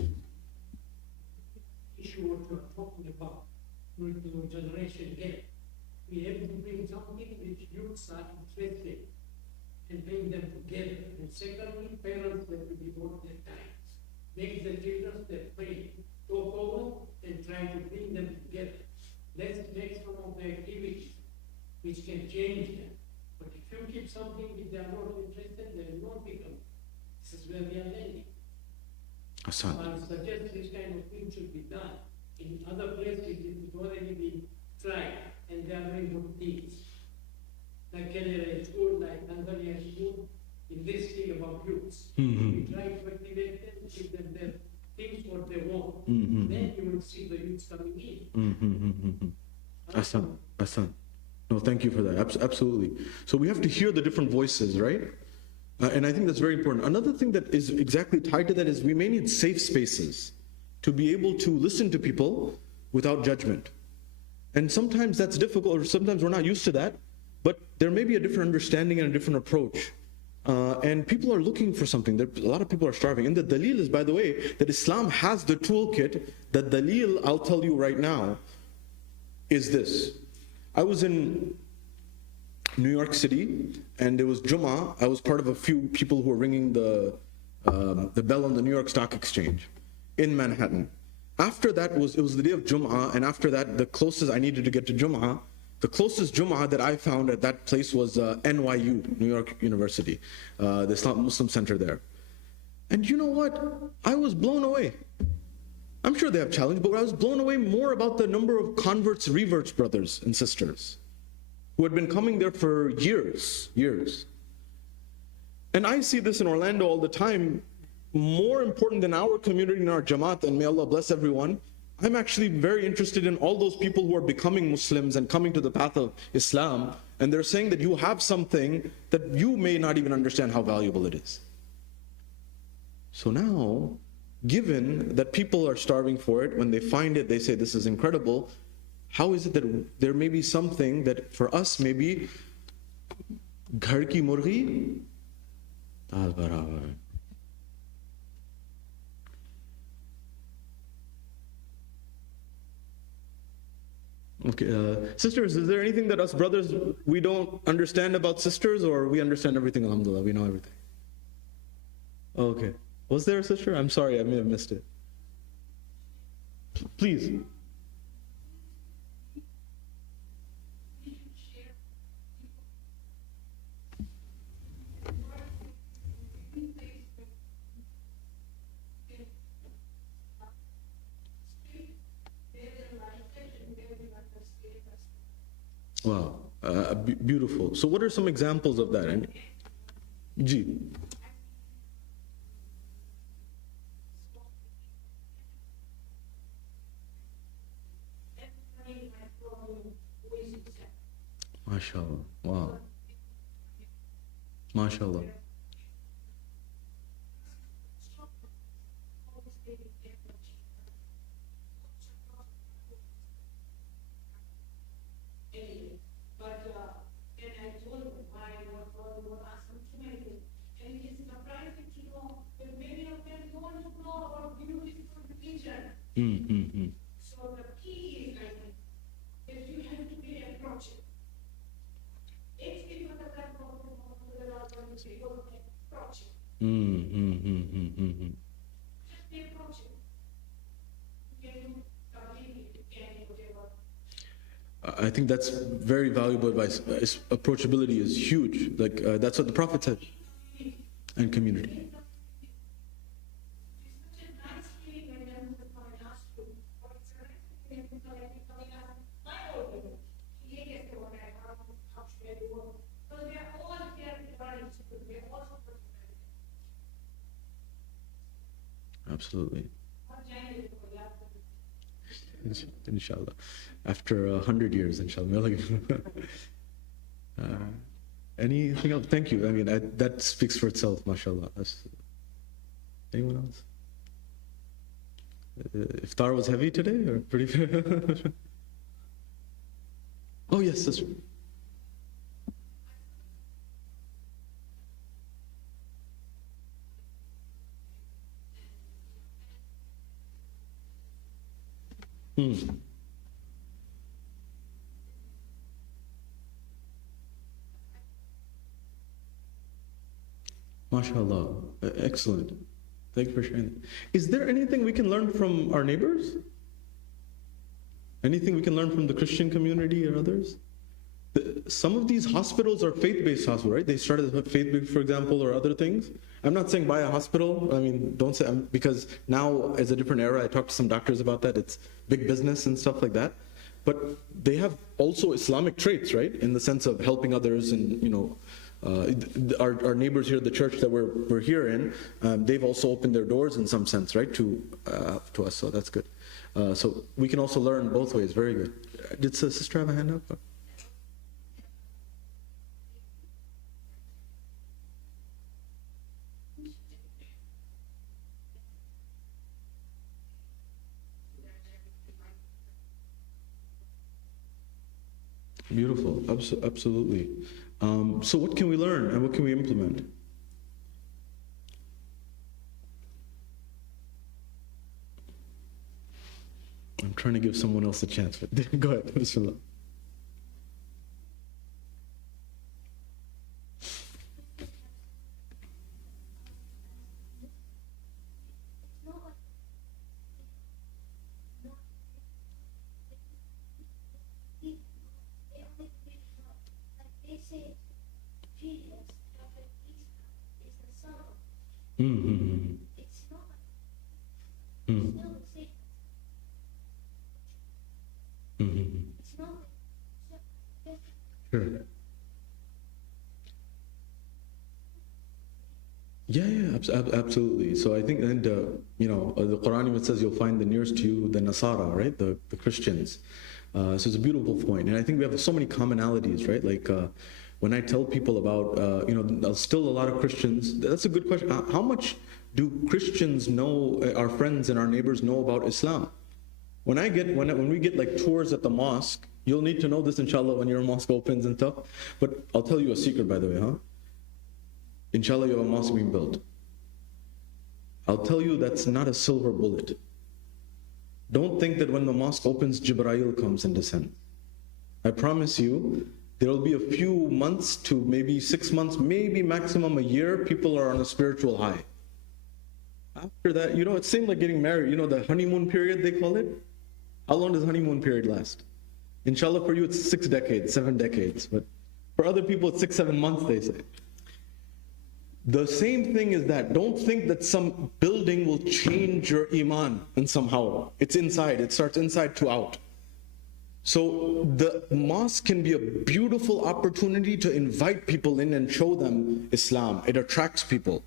Issue what you are talking about. With the generation gap, we have to bring something which youths are interested and bring them together. And secondly, parents have to devote their time. Make the children that pray, talk over and try to bring them together. Let's make some of the activities which can change them. But if you keep something which they are not interested, they will not become. This is where we are landing. I suggest this kind of thing should be done. In other places, it has already been tried, and they are doing good things. Like Canada School, like Tanzania School, in this thing about youths. We try to activate them, give them their things what they want. Then you will see the youths coming in. Ahsan. No, thank you for that. Absolutely. So we have to hear the different voices, right? And I think that's very important. Another thing that is exactly tied to that is we may need safe spaces to be able to listen to people without judgment. And sometimes that's difficult, or sometimes we're not used to that. But there may be a different understanding and a different approach. And people are looking for something. A lot of people are starving. And the dalil is, by the way, that Islam has the toolkit. The dalil, I'll tell you right now, is this. I was in New York City, and it was Jummah. I was part of a few people who were ringing the bell on the New York Stock Exchange in Manhattan. After that, it was the day of Jummah, and after that, the closest I needed to get to Jummah, the closest Jummah that I found at that place was NYU, New York University, the Islam Muslim Center there. And you know what? I was blown away. I'm sure they have challenges, but I was blown away more about the number of converts, reverts, brothers and sisters, who had been coming there for years. And I see this in Orlando all the time. More important than our community and our Jamaat, and may Allah bless everyone, I'm actually very interested in all those people who are becoming Muslims and coming to the path of Islam, and they're saying that you have something that you may not even understand how valuable it is. So now, given that people are starving for it, when they find it, they say this is incredible, how is it that there may be something that for us may be ghar ki murgi dal barabar. Okay, sisters, is there anything that us brothers, we don't understand about sisters, or we understand everything, alhamdulillah, we know everything? Okay. Was there a sister? I'm sorry, I may have missed it. Please. Wow, beautiful. So what are some examples of that? And Ji. MashaAllah. Wow. MashaAllah. So the key is, I think, is you have to be approachable. If people have that problem, they're not going to be able to approach it. Just be approachable. You can completely, you can whatever. I think that's very valuable advice. Approachability is huge. Like that's what the Prophet said. And community. Absolutely. Inshallah. After 100 years, inshallah. Anything else? Thank you. I mean, that speaks for itself, mashallah. Anyone else? Iftar was heavy today, or pretty? Oh, yes, sister. MashaAllah. Excellent. Thank you for sharing that. Is there anything we can learn from our neighbors? Anything we can learn from the Christian community or others? Some of these hospitals are faith-based hospitals, right? They started as faith-based, for example, or other things. I'm not saying buy a hospital. I mean, don't say, because now is a different era. I talked to some doctors about that. It's big business and stuff like that. But they have also Islamic traits, right? In the sense of helping others and, you know, our neighbors here at the church that we're here in, they've also opened their doors in some sense, right, to us. So that's good. So we can also learn both ways. Very good. Did sister have a hand up? Beautiful. Absolutely. So what can we learn and what can we implement? I'm trying to give someone else a chance. But go ahead. Bismillah. Mm-hmm. Mm-hmm. Mm-hmm. Sure. Absolutely. So I think, and the Quran even says you'll find the nearest to you the Nasara, right? The Christians. So it's a beautiful point, and I think we have so many commonalities, right? Like when I tell people about, still a lot of Christians. That's a good question. How much do Christians know? Our friends and our neighbors know about Islam? When we get like tours at the mosque, you'll need to know this, inshallah, when your mosque opens and stuff. But I'll tell you a secret, by the way, huh? Inshallah, you have a mosque being built. I'll tell you that's not a silver bullet. Don't think that when the mosque opens, Jibreel comes and descends. I promise you, there will be a few months to maybe 6 months, maybe maximum a year, people are on a spiritual high. After that, it's same like getting married. The honeymoon period, they call it. How long does honeymoon period last? Inshallah, for you, it's 6 decades, 7 decades. But for other people, it's 6, 7 months, they say. The same thing is that. Don't think that some building will change your iman and somehow. It's inside. It starts inside to out. So the mosque can be a beautiful opportunity to invite people in and show them Islam. It attracts people.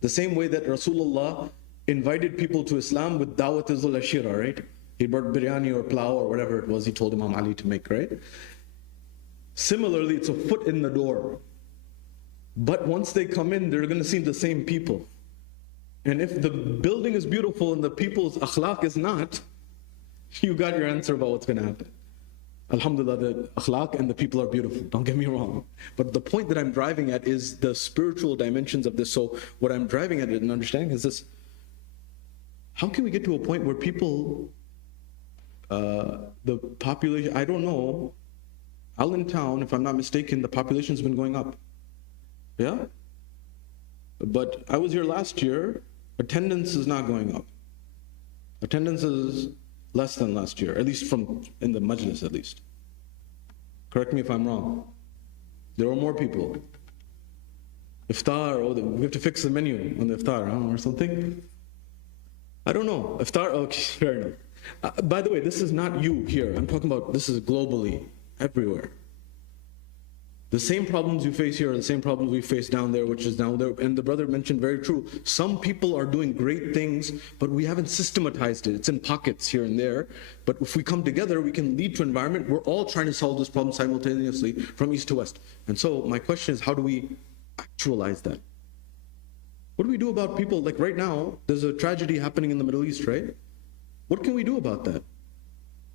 The same way that Rasulullah invited people to Islam with Dawat al Ashira, right? He brought biryani or plow or whatever it was he told Imam Ali to make, right? Similarly, it's a foot in the door. But once they come in, they're going to see the same people. And if the building is beautiful and the people's akhlaq is not, you got your answer about what's going to happen. Alhamdulillah, the akhlaq and the people are beautiful. Don't get me wrong. But the point that I'm driving at is the spiritual dimensions of this. So what I'm driving at and understanding is this. How can we get to a point where people, the population, I don't know, Allentown, if I'm not mistaken, the population's been going up. Yeah? But I was here last year, attendance is not going up. Attendance is less than last year, at least in the majlis at least. Correct me if I'm wrong. There were more people. Iftar, we have to fix the menu on the iftar, or something. I don't know. Iftar, okay, fair enough. By the way, this is not you here. I'm talking about this is globally, everywhere. The same problems you face here are the same problems we face down there, which is down there. And the brother mentioned very true. Some people are doing great things, but we haven't systematized it. It's in pockets here and there. But if we come together, we can lead to an environment. We're all trying to solve this problem simultaneously from east to west. And so my question is, how do we actualize that? What do we do about people? Like right now, there's a tragedy happening in the Middle East, right? What can we do about that?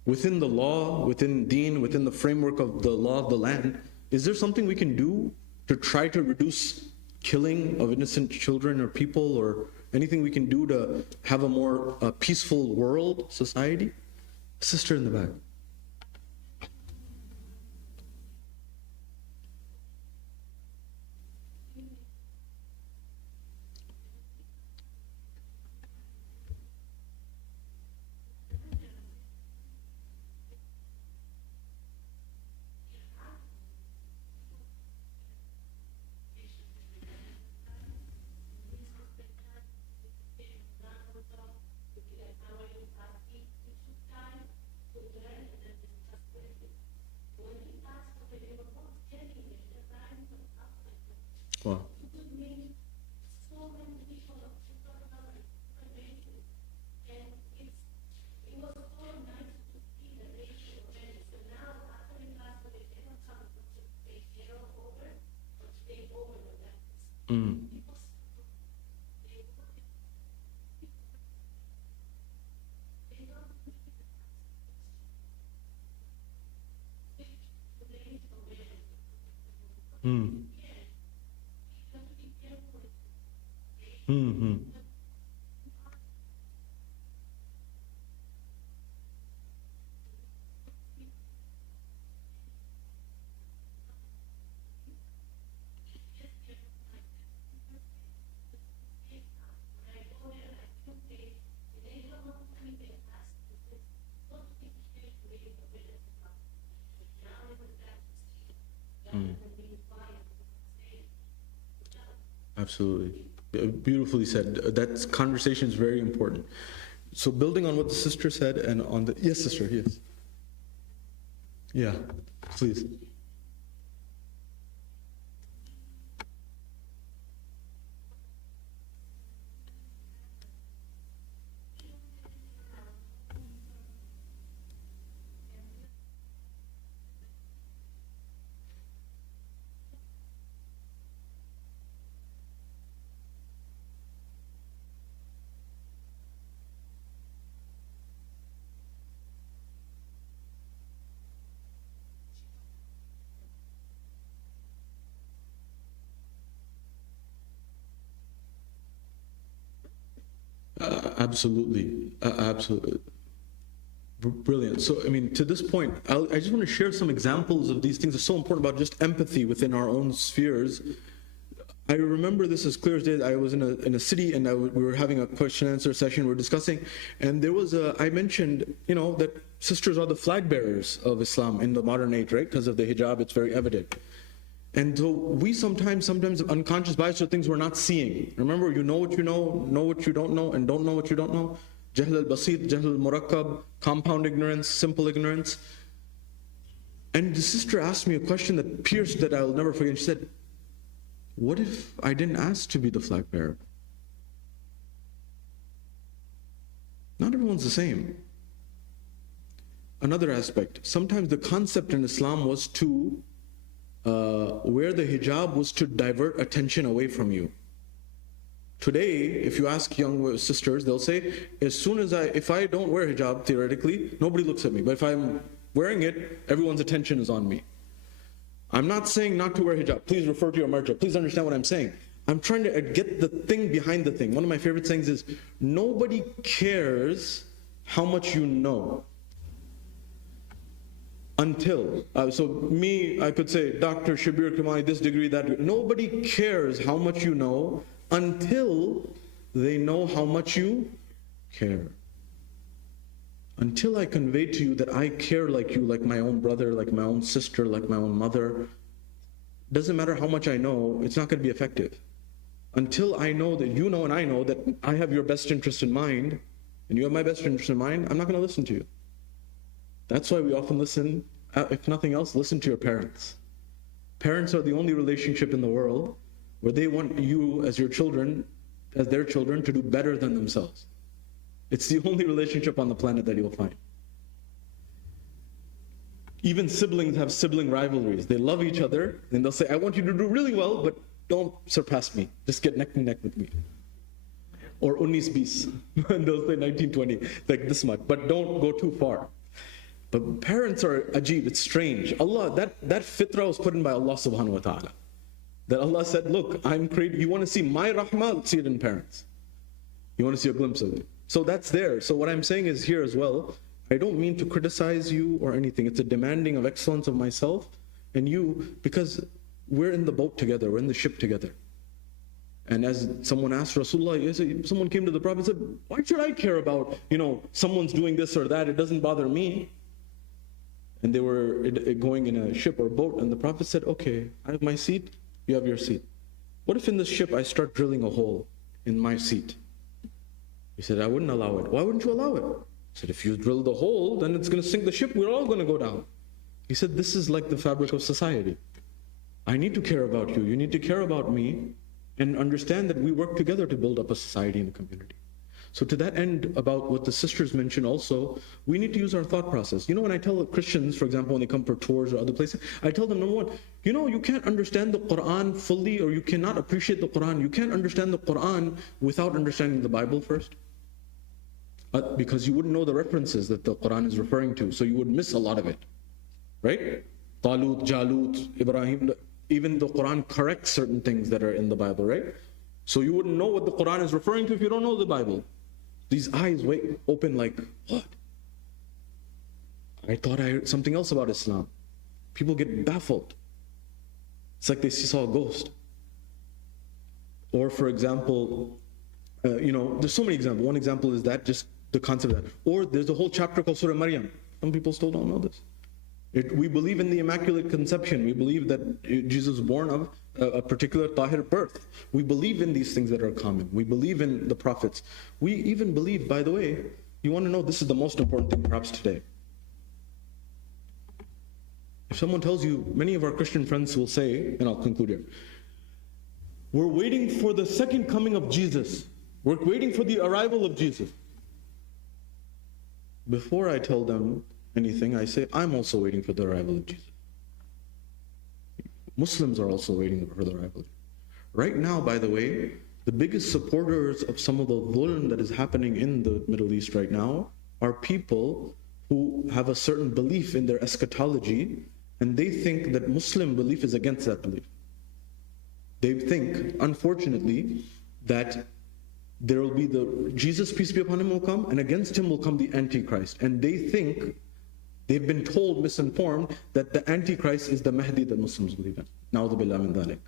Within the law, within deen, within the framework of the law of the land, is there something we can do to try to reduce killing of innocent children or people, or anything we can do to have a more peaceful world, society? Sister in the back. Wow. Mm. Hmm. Hmm. Absolutely. Beautifully said. That conversation is very important. So building on what the sister said and on the, yes, sister, yes. Yeah, please. Absolutely. Absolutely. Brilliant. So, I mean, to this point, I just want to share some examples of these things. It's so important about just empathy within our own spheres. I remember this as clear as day. I was in a city and we were having a question and answer session. We were discussing, and there was I mentioned, that sisters are the flag bearers of Islam in the modern age, right? Because of the hijab, it's very evident. And so we sometimes unconscious bias are things we're not seeing. Remember, you know what you know what you don't know, and don't know what you don't know. Jahl al-basit, jahl al-murakkab, compound ignorance, simple ignorance. And the sister asked me a question that pierced, that I'll never forget. She said, what if I didn't ask to be the flag bearer? Not everyone's the same. Another aspect, sometimes the concept in Islam was to wear the hijab was to divert attention away from you. Today, if you ask young sisters, they'll say, if I don't wear hijab, theoretically, nobody looks at me. But if I'm wearing it, everyone's attention is on me. I'm not saying not to wear hijab. Please refer to your marja. Please understand what I'm saying. I'm trying to get the thing behind the thing. One of my favorite sayings is, nobody cares how much you know. Until, I could say, Dr. Shabir Kamani, this degree, that degree. Nobody cares how much you know until they know how much you care. Until I convey to you that I care like you, like my own brother, like my own sister, like my own mother, doesn't matter how much I know, it's not going to be effective. Until I know that you know and I know that I have your best interest in mind, and you have my best interest in mind, I'm not going to listen to you. That's why we often listen, if nothing else, listen to your parents. Parents are the only relationship in the world where they want you as your children, as their children, to do better than themselves. It's the only relationship on the planet that you'll find. Even siblings have sibling rivalries. They love each other, and they'll say, I want you to do really well, but don't surpass me. Just get neck and neck with me. Or 19 bis. And they'll say 1920, like this much, but don't go too far. But parents are ajib, it's strange. Allah, that fitrah was put in by Allah subhanahu wa ta'ala. That Allah said, look, I'm creating, you want to see my rahmah, see it in parents. You want to see a glimpse of it. So that's there. So what I'm saying is here as well, I don't mean to criticize you or anything. It's a demanding of excellence of myself and you, because we're in the boat together, we're in the ship together. And as someone asked Rasulullah, someone came to the Prophet and said, why should I care about, someone's doing this or that? It doesn't bother me. And they were going in a ship or a boat, and the Prophet said, okay, I have my seat, you have your seat. What if in this ship I start drilling a hole in my seat? He said, I wouldn't allow it. Why wouldn't you allow it? He said, if you drill the hole, then it's going to sink the ship, we're all going to go down. He said, this is like the fabric of society. I need to care about you, you need to care about me, and understand that we work together to build up a society and a community. So to that end, about what the sisters mentioned also, we need to use our thought process. When I tell Christians, for example, when they come for tours or other places, I tell them, number one, you can't understand the Quran fully, or you cannot appreciate the Quran. You can't understand the Quran without understanding the Bible first. Because you wouldn't know the references that the Quran is referring to, so you would miss a lot of it. Right? Talut, Jalut, Ibrahim. even the Quran corrects certain things that are in the Bible, right? So you wouldn't know what the Quran is referring to if you don't know the Bible. These eyes open like, what? I thought I heard something else about Islam. People get baffled. It's like they saw a ghost. Or for example, there's so many examples. One example is that, just the concept of that. Or there's a whole chapter called Surah Maryam. Some people still don't know this. We believe in the Immaculate Conception. We believe that Jesus was born of a particular tahir birth. We believe in these things that are common. We believe in the prophets. We even believe, by the way, you want to know, this is the most important thing perhaps today. If someone tells you, many of our Christian friends will say, and I'll conclude here, we're waiting for the second coming of Jesus. We're waiting for the arrival of Jesus. Before I tell them anything, I say, I'm also waiting for the arrival of Jesus. Muslims are also waiting for the arrival of Jesus. Right now, by the way, the biggest supporters of some of the dhulm that is happening in the Middle East right now are people who have a certain belief in their eschatology, and they think that Muslim belief is against that belief. They think, unfortunately, that there will be the Jesus, peace be upon him, will come, and against him will come the Antichrist. And they think, they've been told, misinformed, that the Antichrist is the Mahdi that Muslims believe in. Na'udhu billah min dhalik.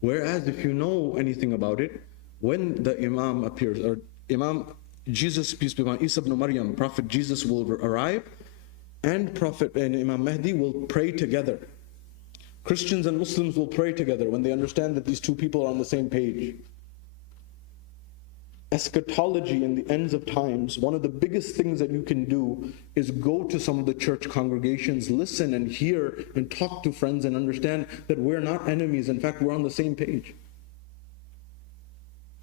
Whereas if you know anything about it, when the Imam appears, or Imam Jesus, peace be upon him, Isa ibn Maryam, Prophet Jesus will arrive, and Prophet and Imam Mahdi will pray together. Christians and Muslims will pray together when they understand that these two people are on the same page. Eschatology in the ends of times, one of the biggest things that you can do is go to some of the church congregations, listen and hear and talk to friends and understand that we're not enemies. In fact, we're on the same page.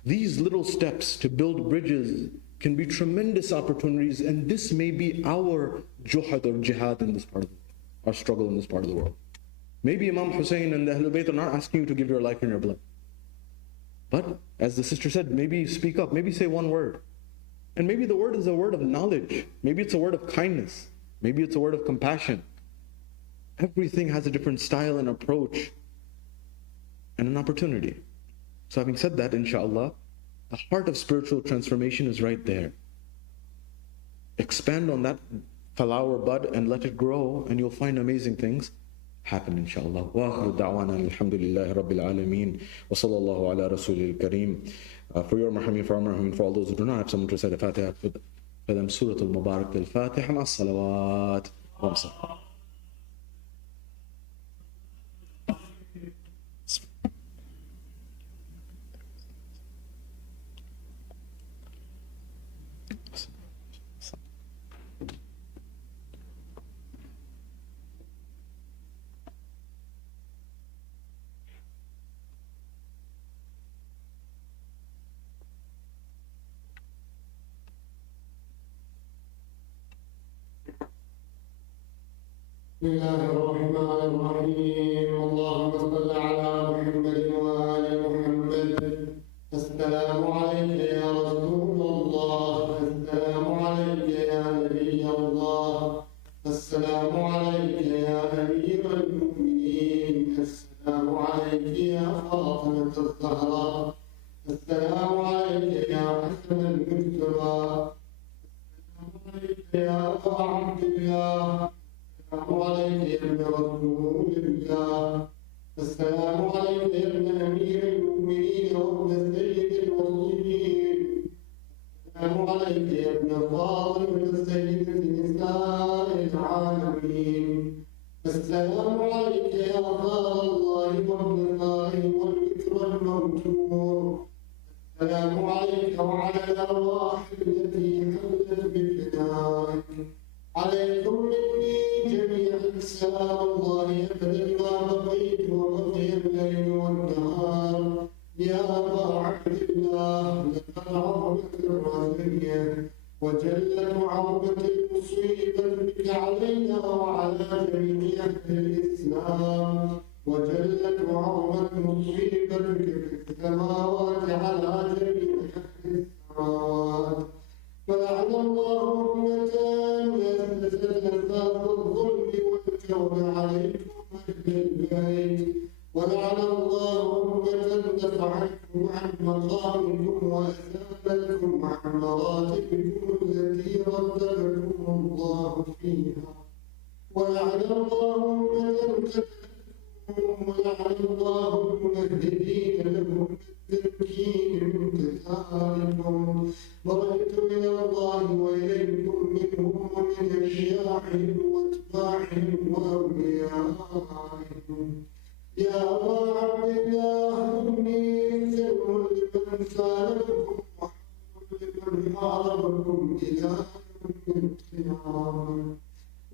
These little steps to build bridges can be tremendous opportunities, and this may be our juhad or jihad in this part of the world, our struggle in this part of the world. Maybe Imam Hussein and the Ahlul Bayt are not asking you to give your life and your blood. But, as the sister said, maybe speak up, maybe say one word. And maybe the word is a word of knowledge. Maybe it's a word of kindness. Maybe it's a word of compassion. Everything has a different style and approach and an opportunity. So having said that, inshallah, the heart of spiritual transformation is right there. Expand on that flower bud and let it grow, and you'll find amazing things happen, inshallah. Wa akhiru da'wana alhamdulillahi rabbil alameen wa sallallahu ala rasulil kareem. For your marhameen, for our marhameen, for all those who do not have someone to recite the Fatiha for them, Surah al-Mubarak al-Fatiha ma salawat wa salam. بسم الله الرحمن الرحيم. اللهم صل على محمد وآل محمد. السلام عليك يا رسول الله. السلام عليك يا نبي الله. السلام عليك يا أمير المؤمنين. السلام عليك يا فاطمة الزهراء. السلام عليك يا حسن المجتبى. السلام عليك يا أبا عبد الله. السلام عليك يا ابن رسول الله. السلام عليك يا ابن أمير المؤمنين وابن سيد المرسلين. السلام عليك يا ابن فاطمة سيدة نساء العالمين. السلام عليك يا خال الله وابن الله والذكر الموتور. السلام عليك وعلى الأرواح التي حلت بفنائك. عليكم مني جميعا سلام الله أبدا ما بقيت وبقي الليل والنهار. يا أبا عبد الله، لقد عظمت الرزية وجلت عظمة المصيبة بك علينا وعلى جميع أهل الإسلام، وجلت عظمة مصيبتك في السماوات على جميع أهل السماوات. فلعن الله أمة أسست أساس الظلم والجور عليكم أهل البيت. عن مقامكم وأزالكم عن مراتبكم التي رتبكم الله فيها، ولعن الله من قتلكم، ولعن الله الممهدين لهم بالتمكين من قتالكم. برئت من الله وإليكم منهم ومن أشياعهم وأتباعهم وأوليائهم. يا أبا عبد الله إني سر لمن سالكم وحرب لمن حاربكم إلى يوم القيامة.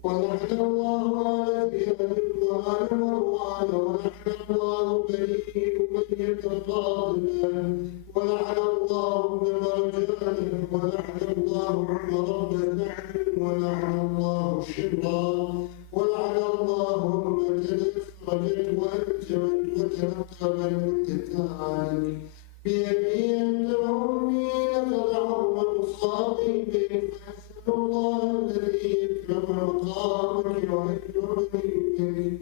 ولعن الله على زياد وآل مروان، ولعن الله بني أمية الفاضلة، ولعن الله ابن مرجان، ولعن الله عمر بن سعد، ولعن الله شمرا، ولعن الله أمة أخرجت وأنجبت وتنقبت القتال. بأبي أنت وأمي لقد عظم مصابي بك، فأسأل الله الذي يكرم مقامك ويكرمني بك أن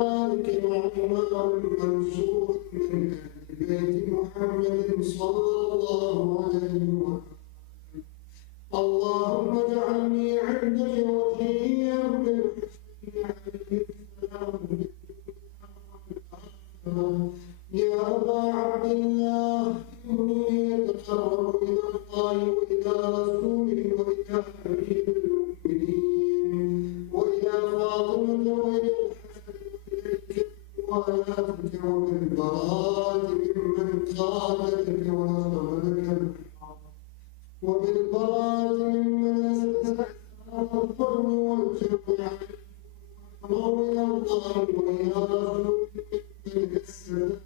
ذلك مع إمام منصور من أهل بيت محمد صلى الله عليه وسلم. اللهم اجعلني عندك وجيها بالحسن عليه السلام. يا أبا عبد الله إني أتقرب إلى الله وإلى رسوله وإلى أمير المؤمنين وإلى فاطمة وإلى الحسن وإليك وبالبراءة ممن قاتلك ونصرك وبالبراءة ممن أسس الظلم والجبع وإلى الله وإلى رسوله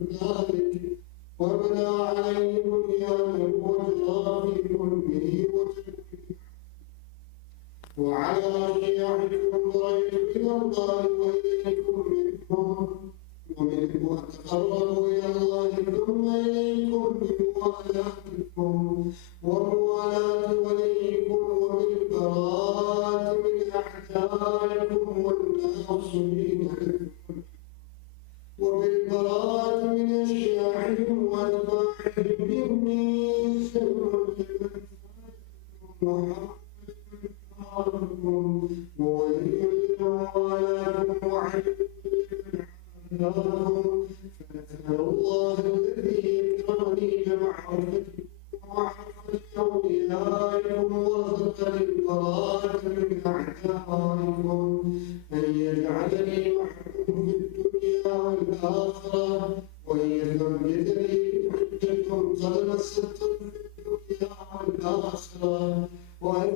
ذلك وابنى عليه بنيانه وجرى في كله وعلى شيعكم بريت إلى الله وإليكم منهم ومنه أتقرب إلى الله ثم إليكم بموالاتكم وموالاة وليكم وبالبراءة من أعدائكم والناصرين لكم وبالبراءة من أشياعهم وأتباعهم. إني سر لمن حاربكم وولي وعلاكم وعلمكم، فنسأل الله الذي يكرمني بمعرفتكم ومعرفة أوليائكم ورزقني البراءة من أعدائكم أن يجعلني معكم في الدنيا والآخرة، وأن يثبتني بحجتكم قدم الصدق في الدنيا والآخرة، وأسأله أن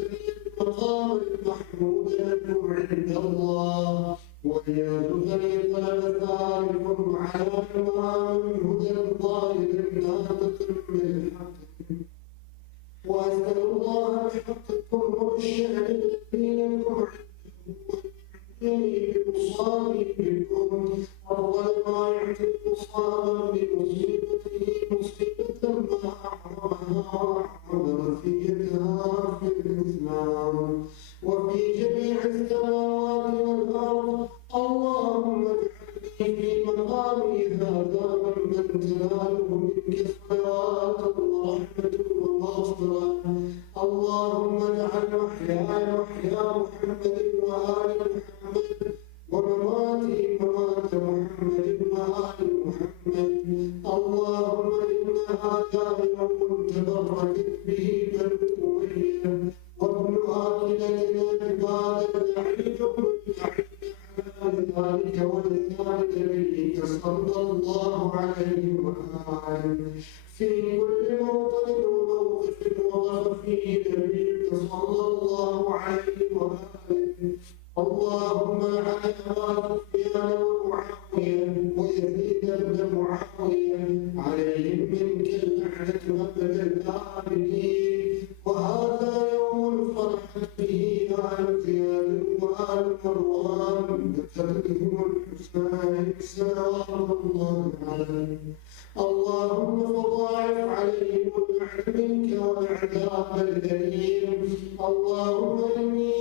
يبلغني المقام المحمود لكم عند الله، وأن يرزقني طلب ذلكم على إمام هدى ظاهر ناطق بالحق. وأسأل الله بحقكم وبالشأن الذي لكم عندي بمصابي بكم أفضل ما يعطي مصابا بمصيبته مصيبة ما أعظمها وأعظم رفيتها في الإسلام وفي جميع السماوات والأرض. اللهم اجعلني في مقامي هذا ممن تناله منك صلوات ورحمة ومغفرة. اللهم اجعل محياي محيا محمد وآل محمد ومماتي ممات محمد وآل محمد. اللهم إن هذا يوم تبركت به بنو أمية وابن آكلة عباد العيد على ذلك ولسان نبيك صلى الله عليه وآله في كل موطن وموقف وغرف نبيك صلى الله عليه وآله. اللهم على أبا سفيان ومعاوية ويزيد بن معاوية عليهم منك اللعنة أبد الآبدين. وهذا يوم الفرح به آل زياد وآل مروان بقتلهم الحسين صلوات الله عليه. اللهم فضاعف عليهم اللعن منك والعذاب الأليم. اللهم إني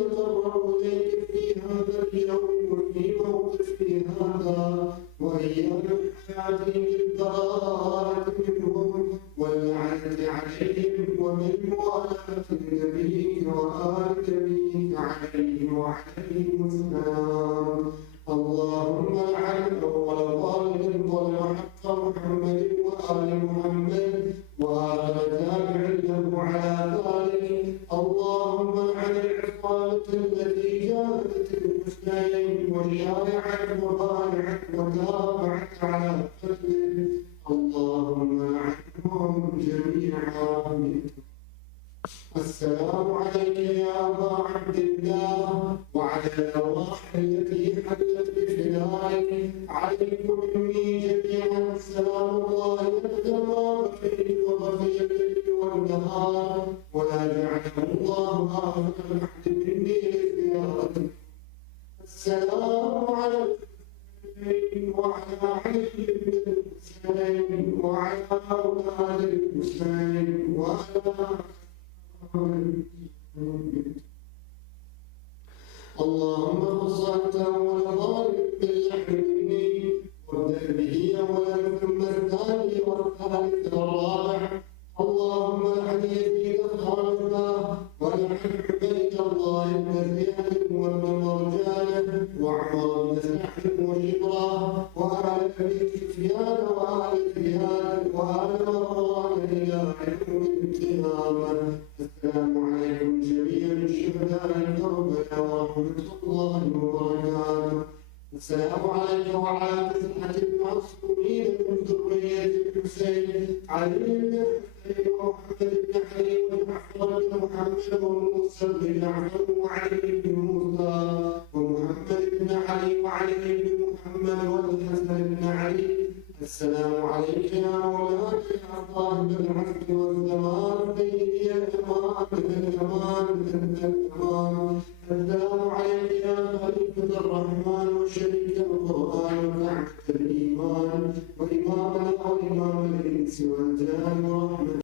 أتضرع إليك في هذا اليوم وفي في موقفي هذا وأيام حياتي بالبراءة منهم واللعنة عليهم ومن موالاة نبيك وآل نبيك عليه وعليهم السلام. اللهم لعن أول ظالم ظلم حق محمد وآل محمد وآل تابع له على ذلك. اللهم لعن العصابة التي جاءت الحسنين وشايعت وبايعت وتابعت على قتله. اللهم لعنهم جميعا. السلام عليك يا أبا عبد الله وعلى الأرواح التي حلت بفنائك. عليكم مني جميعا سلام الله يبدأ ما بقيت وبقي الليل والنهار ولا جعله الله آخر الحد مني لزيارتك. السلام على الحسين وعلى علي بن الحسين وعلى أولاد الحسين وعلى اللهم خص أنت أول ظالم باللحم مني وابدأ به أولا ثم الثاني والثالث والرابع. اللهم لعن يزيد خالده ولعن عبيد الله بن زياد وابن مرجانه وعمر بن سعد وشبراه وآل أبي سفيان وآل زياد وآل مروان إلى يوم القيامة. السلام عليكم جميعا شهداء كربلاء ورحمة الله وبركاته. السلام عليك وعلى تسعة المعصومين من ذرية الحسين علي بن الحسين ومحمد بن علي وجعفر بن محمد وموسى بن جعفر وعلي بن موسى ومحمد بن علي وعلي بن محمد والحسن بن علي. السلام عليك يا مولاي يا صاحب العصر والزمان سيدي الأمان الأمان الأمان. السلام عليك يا خليفة الرحمن وشريك القرآن ونعمة الإيمان وإمام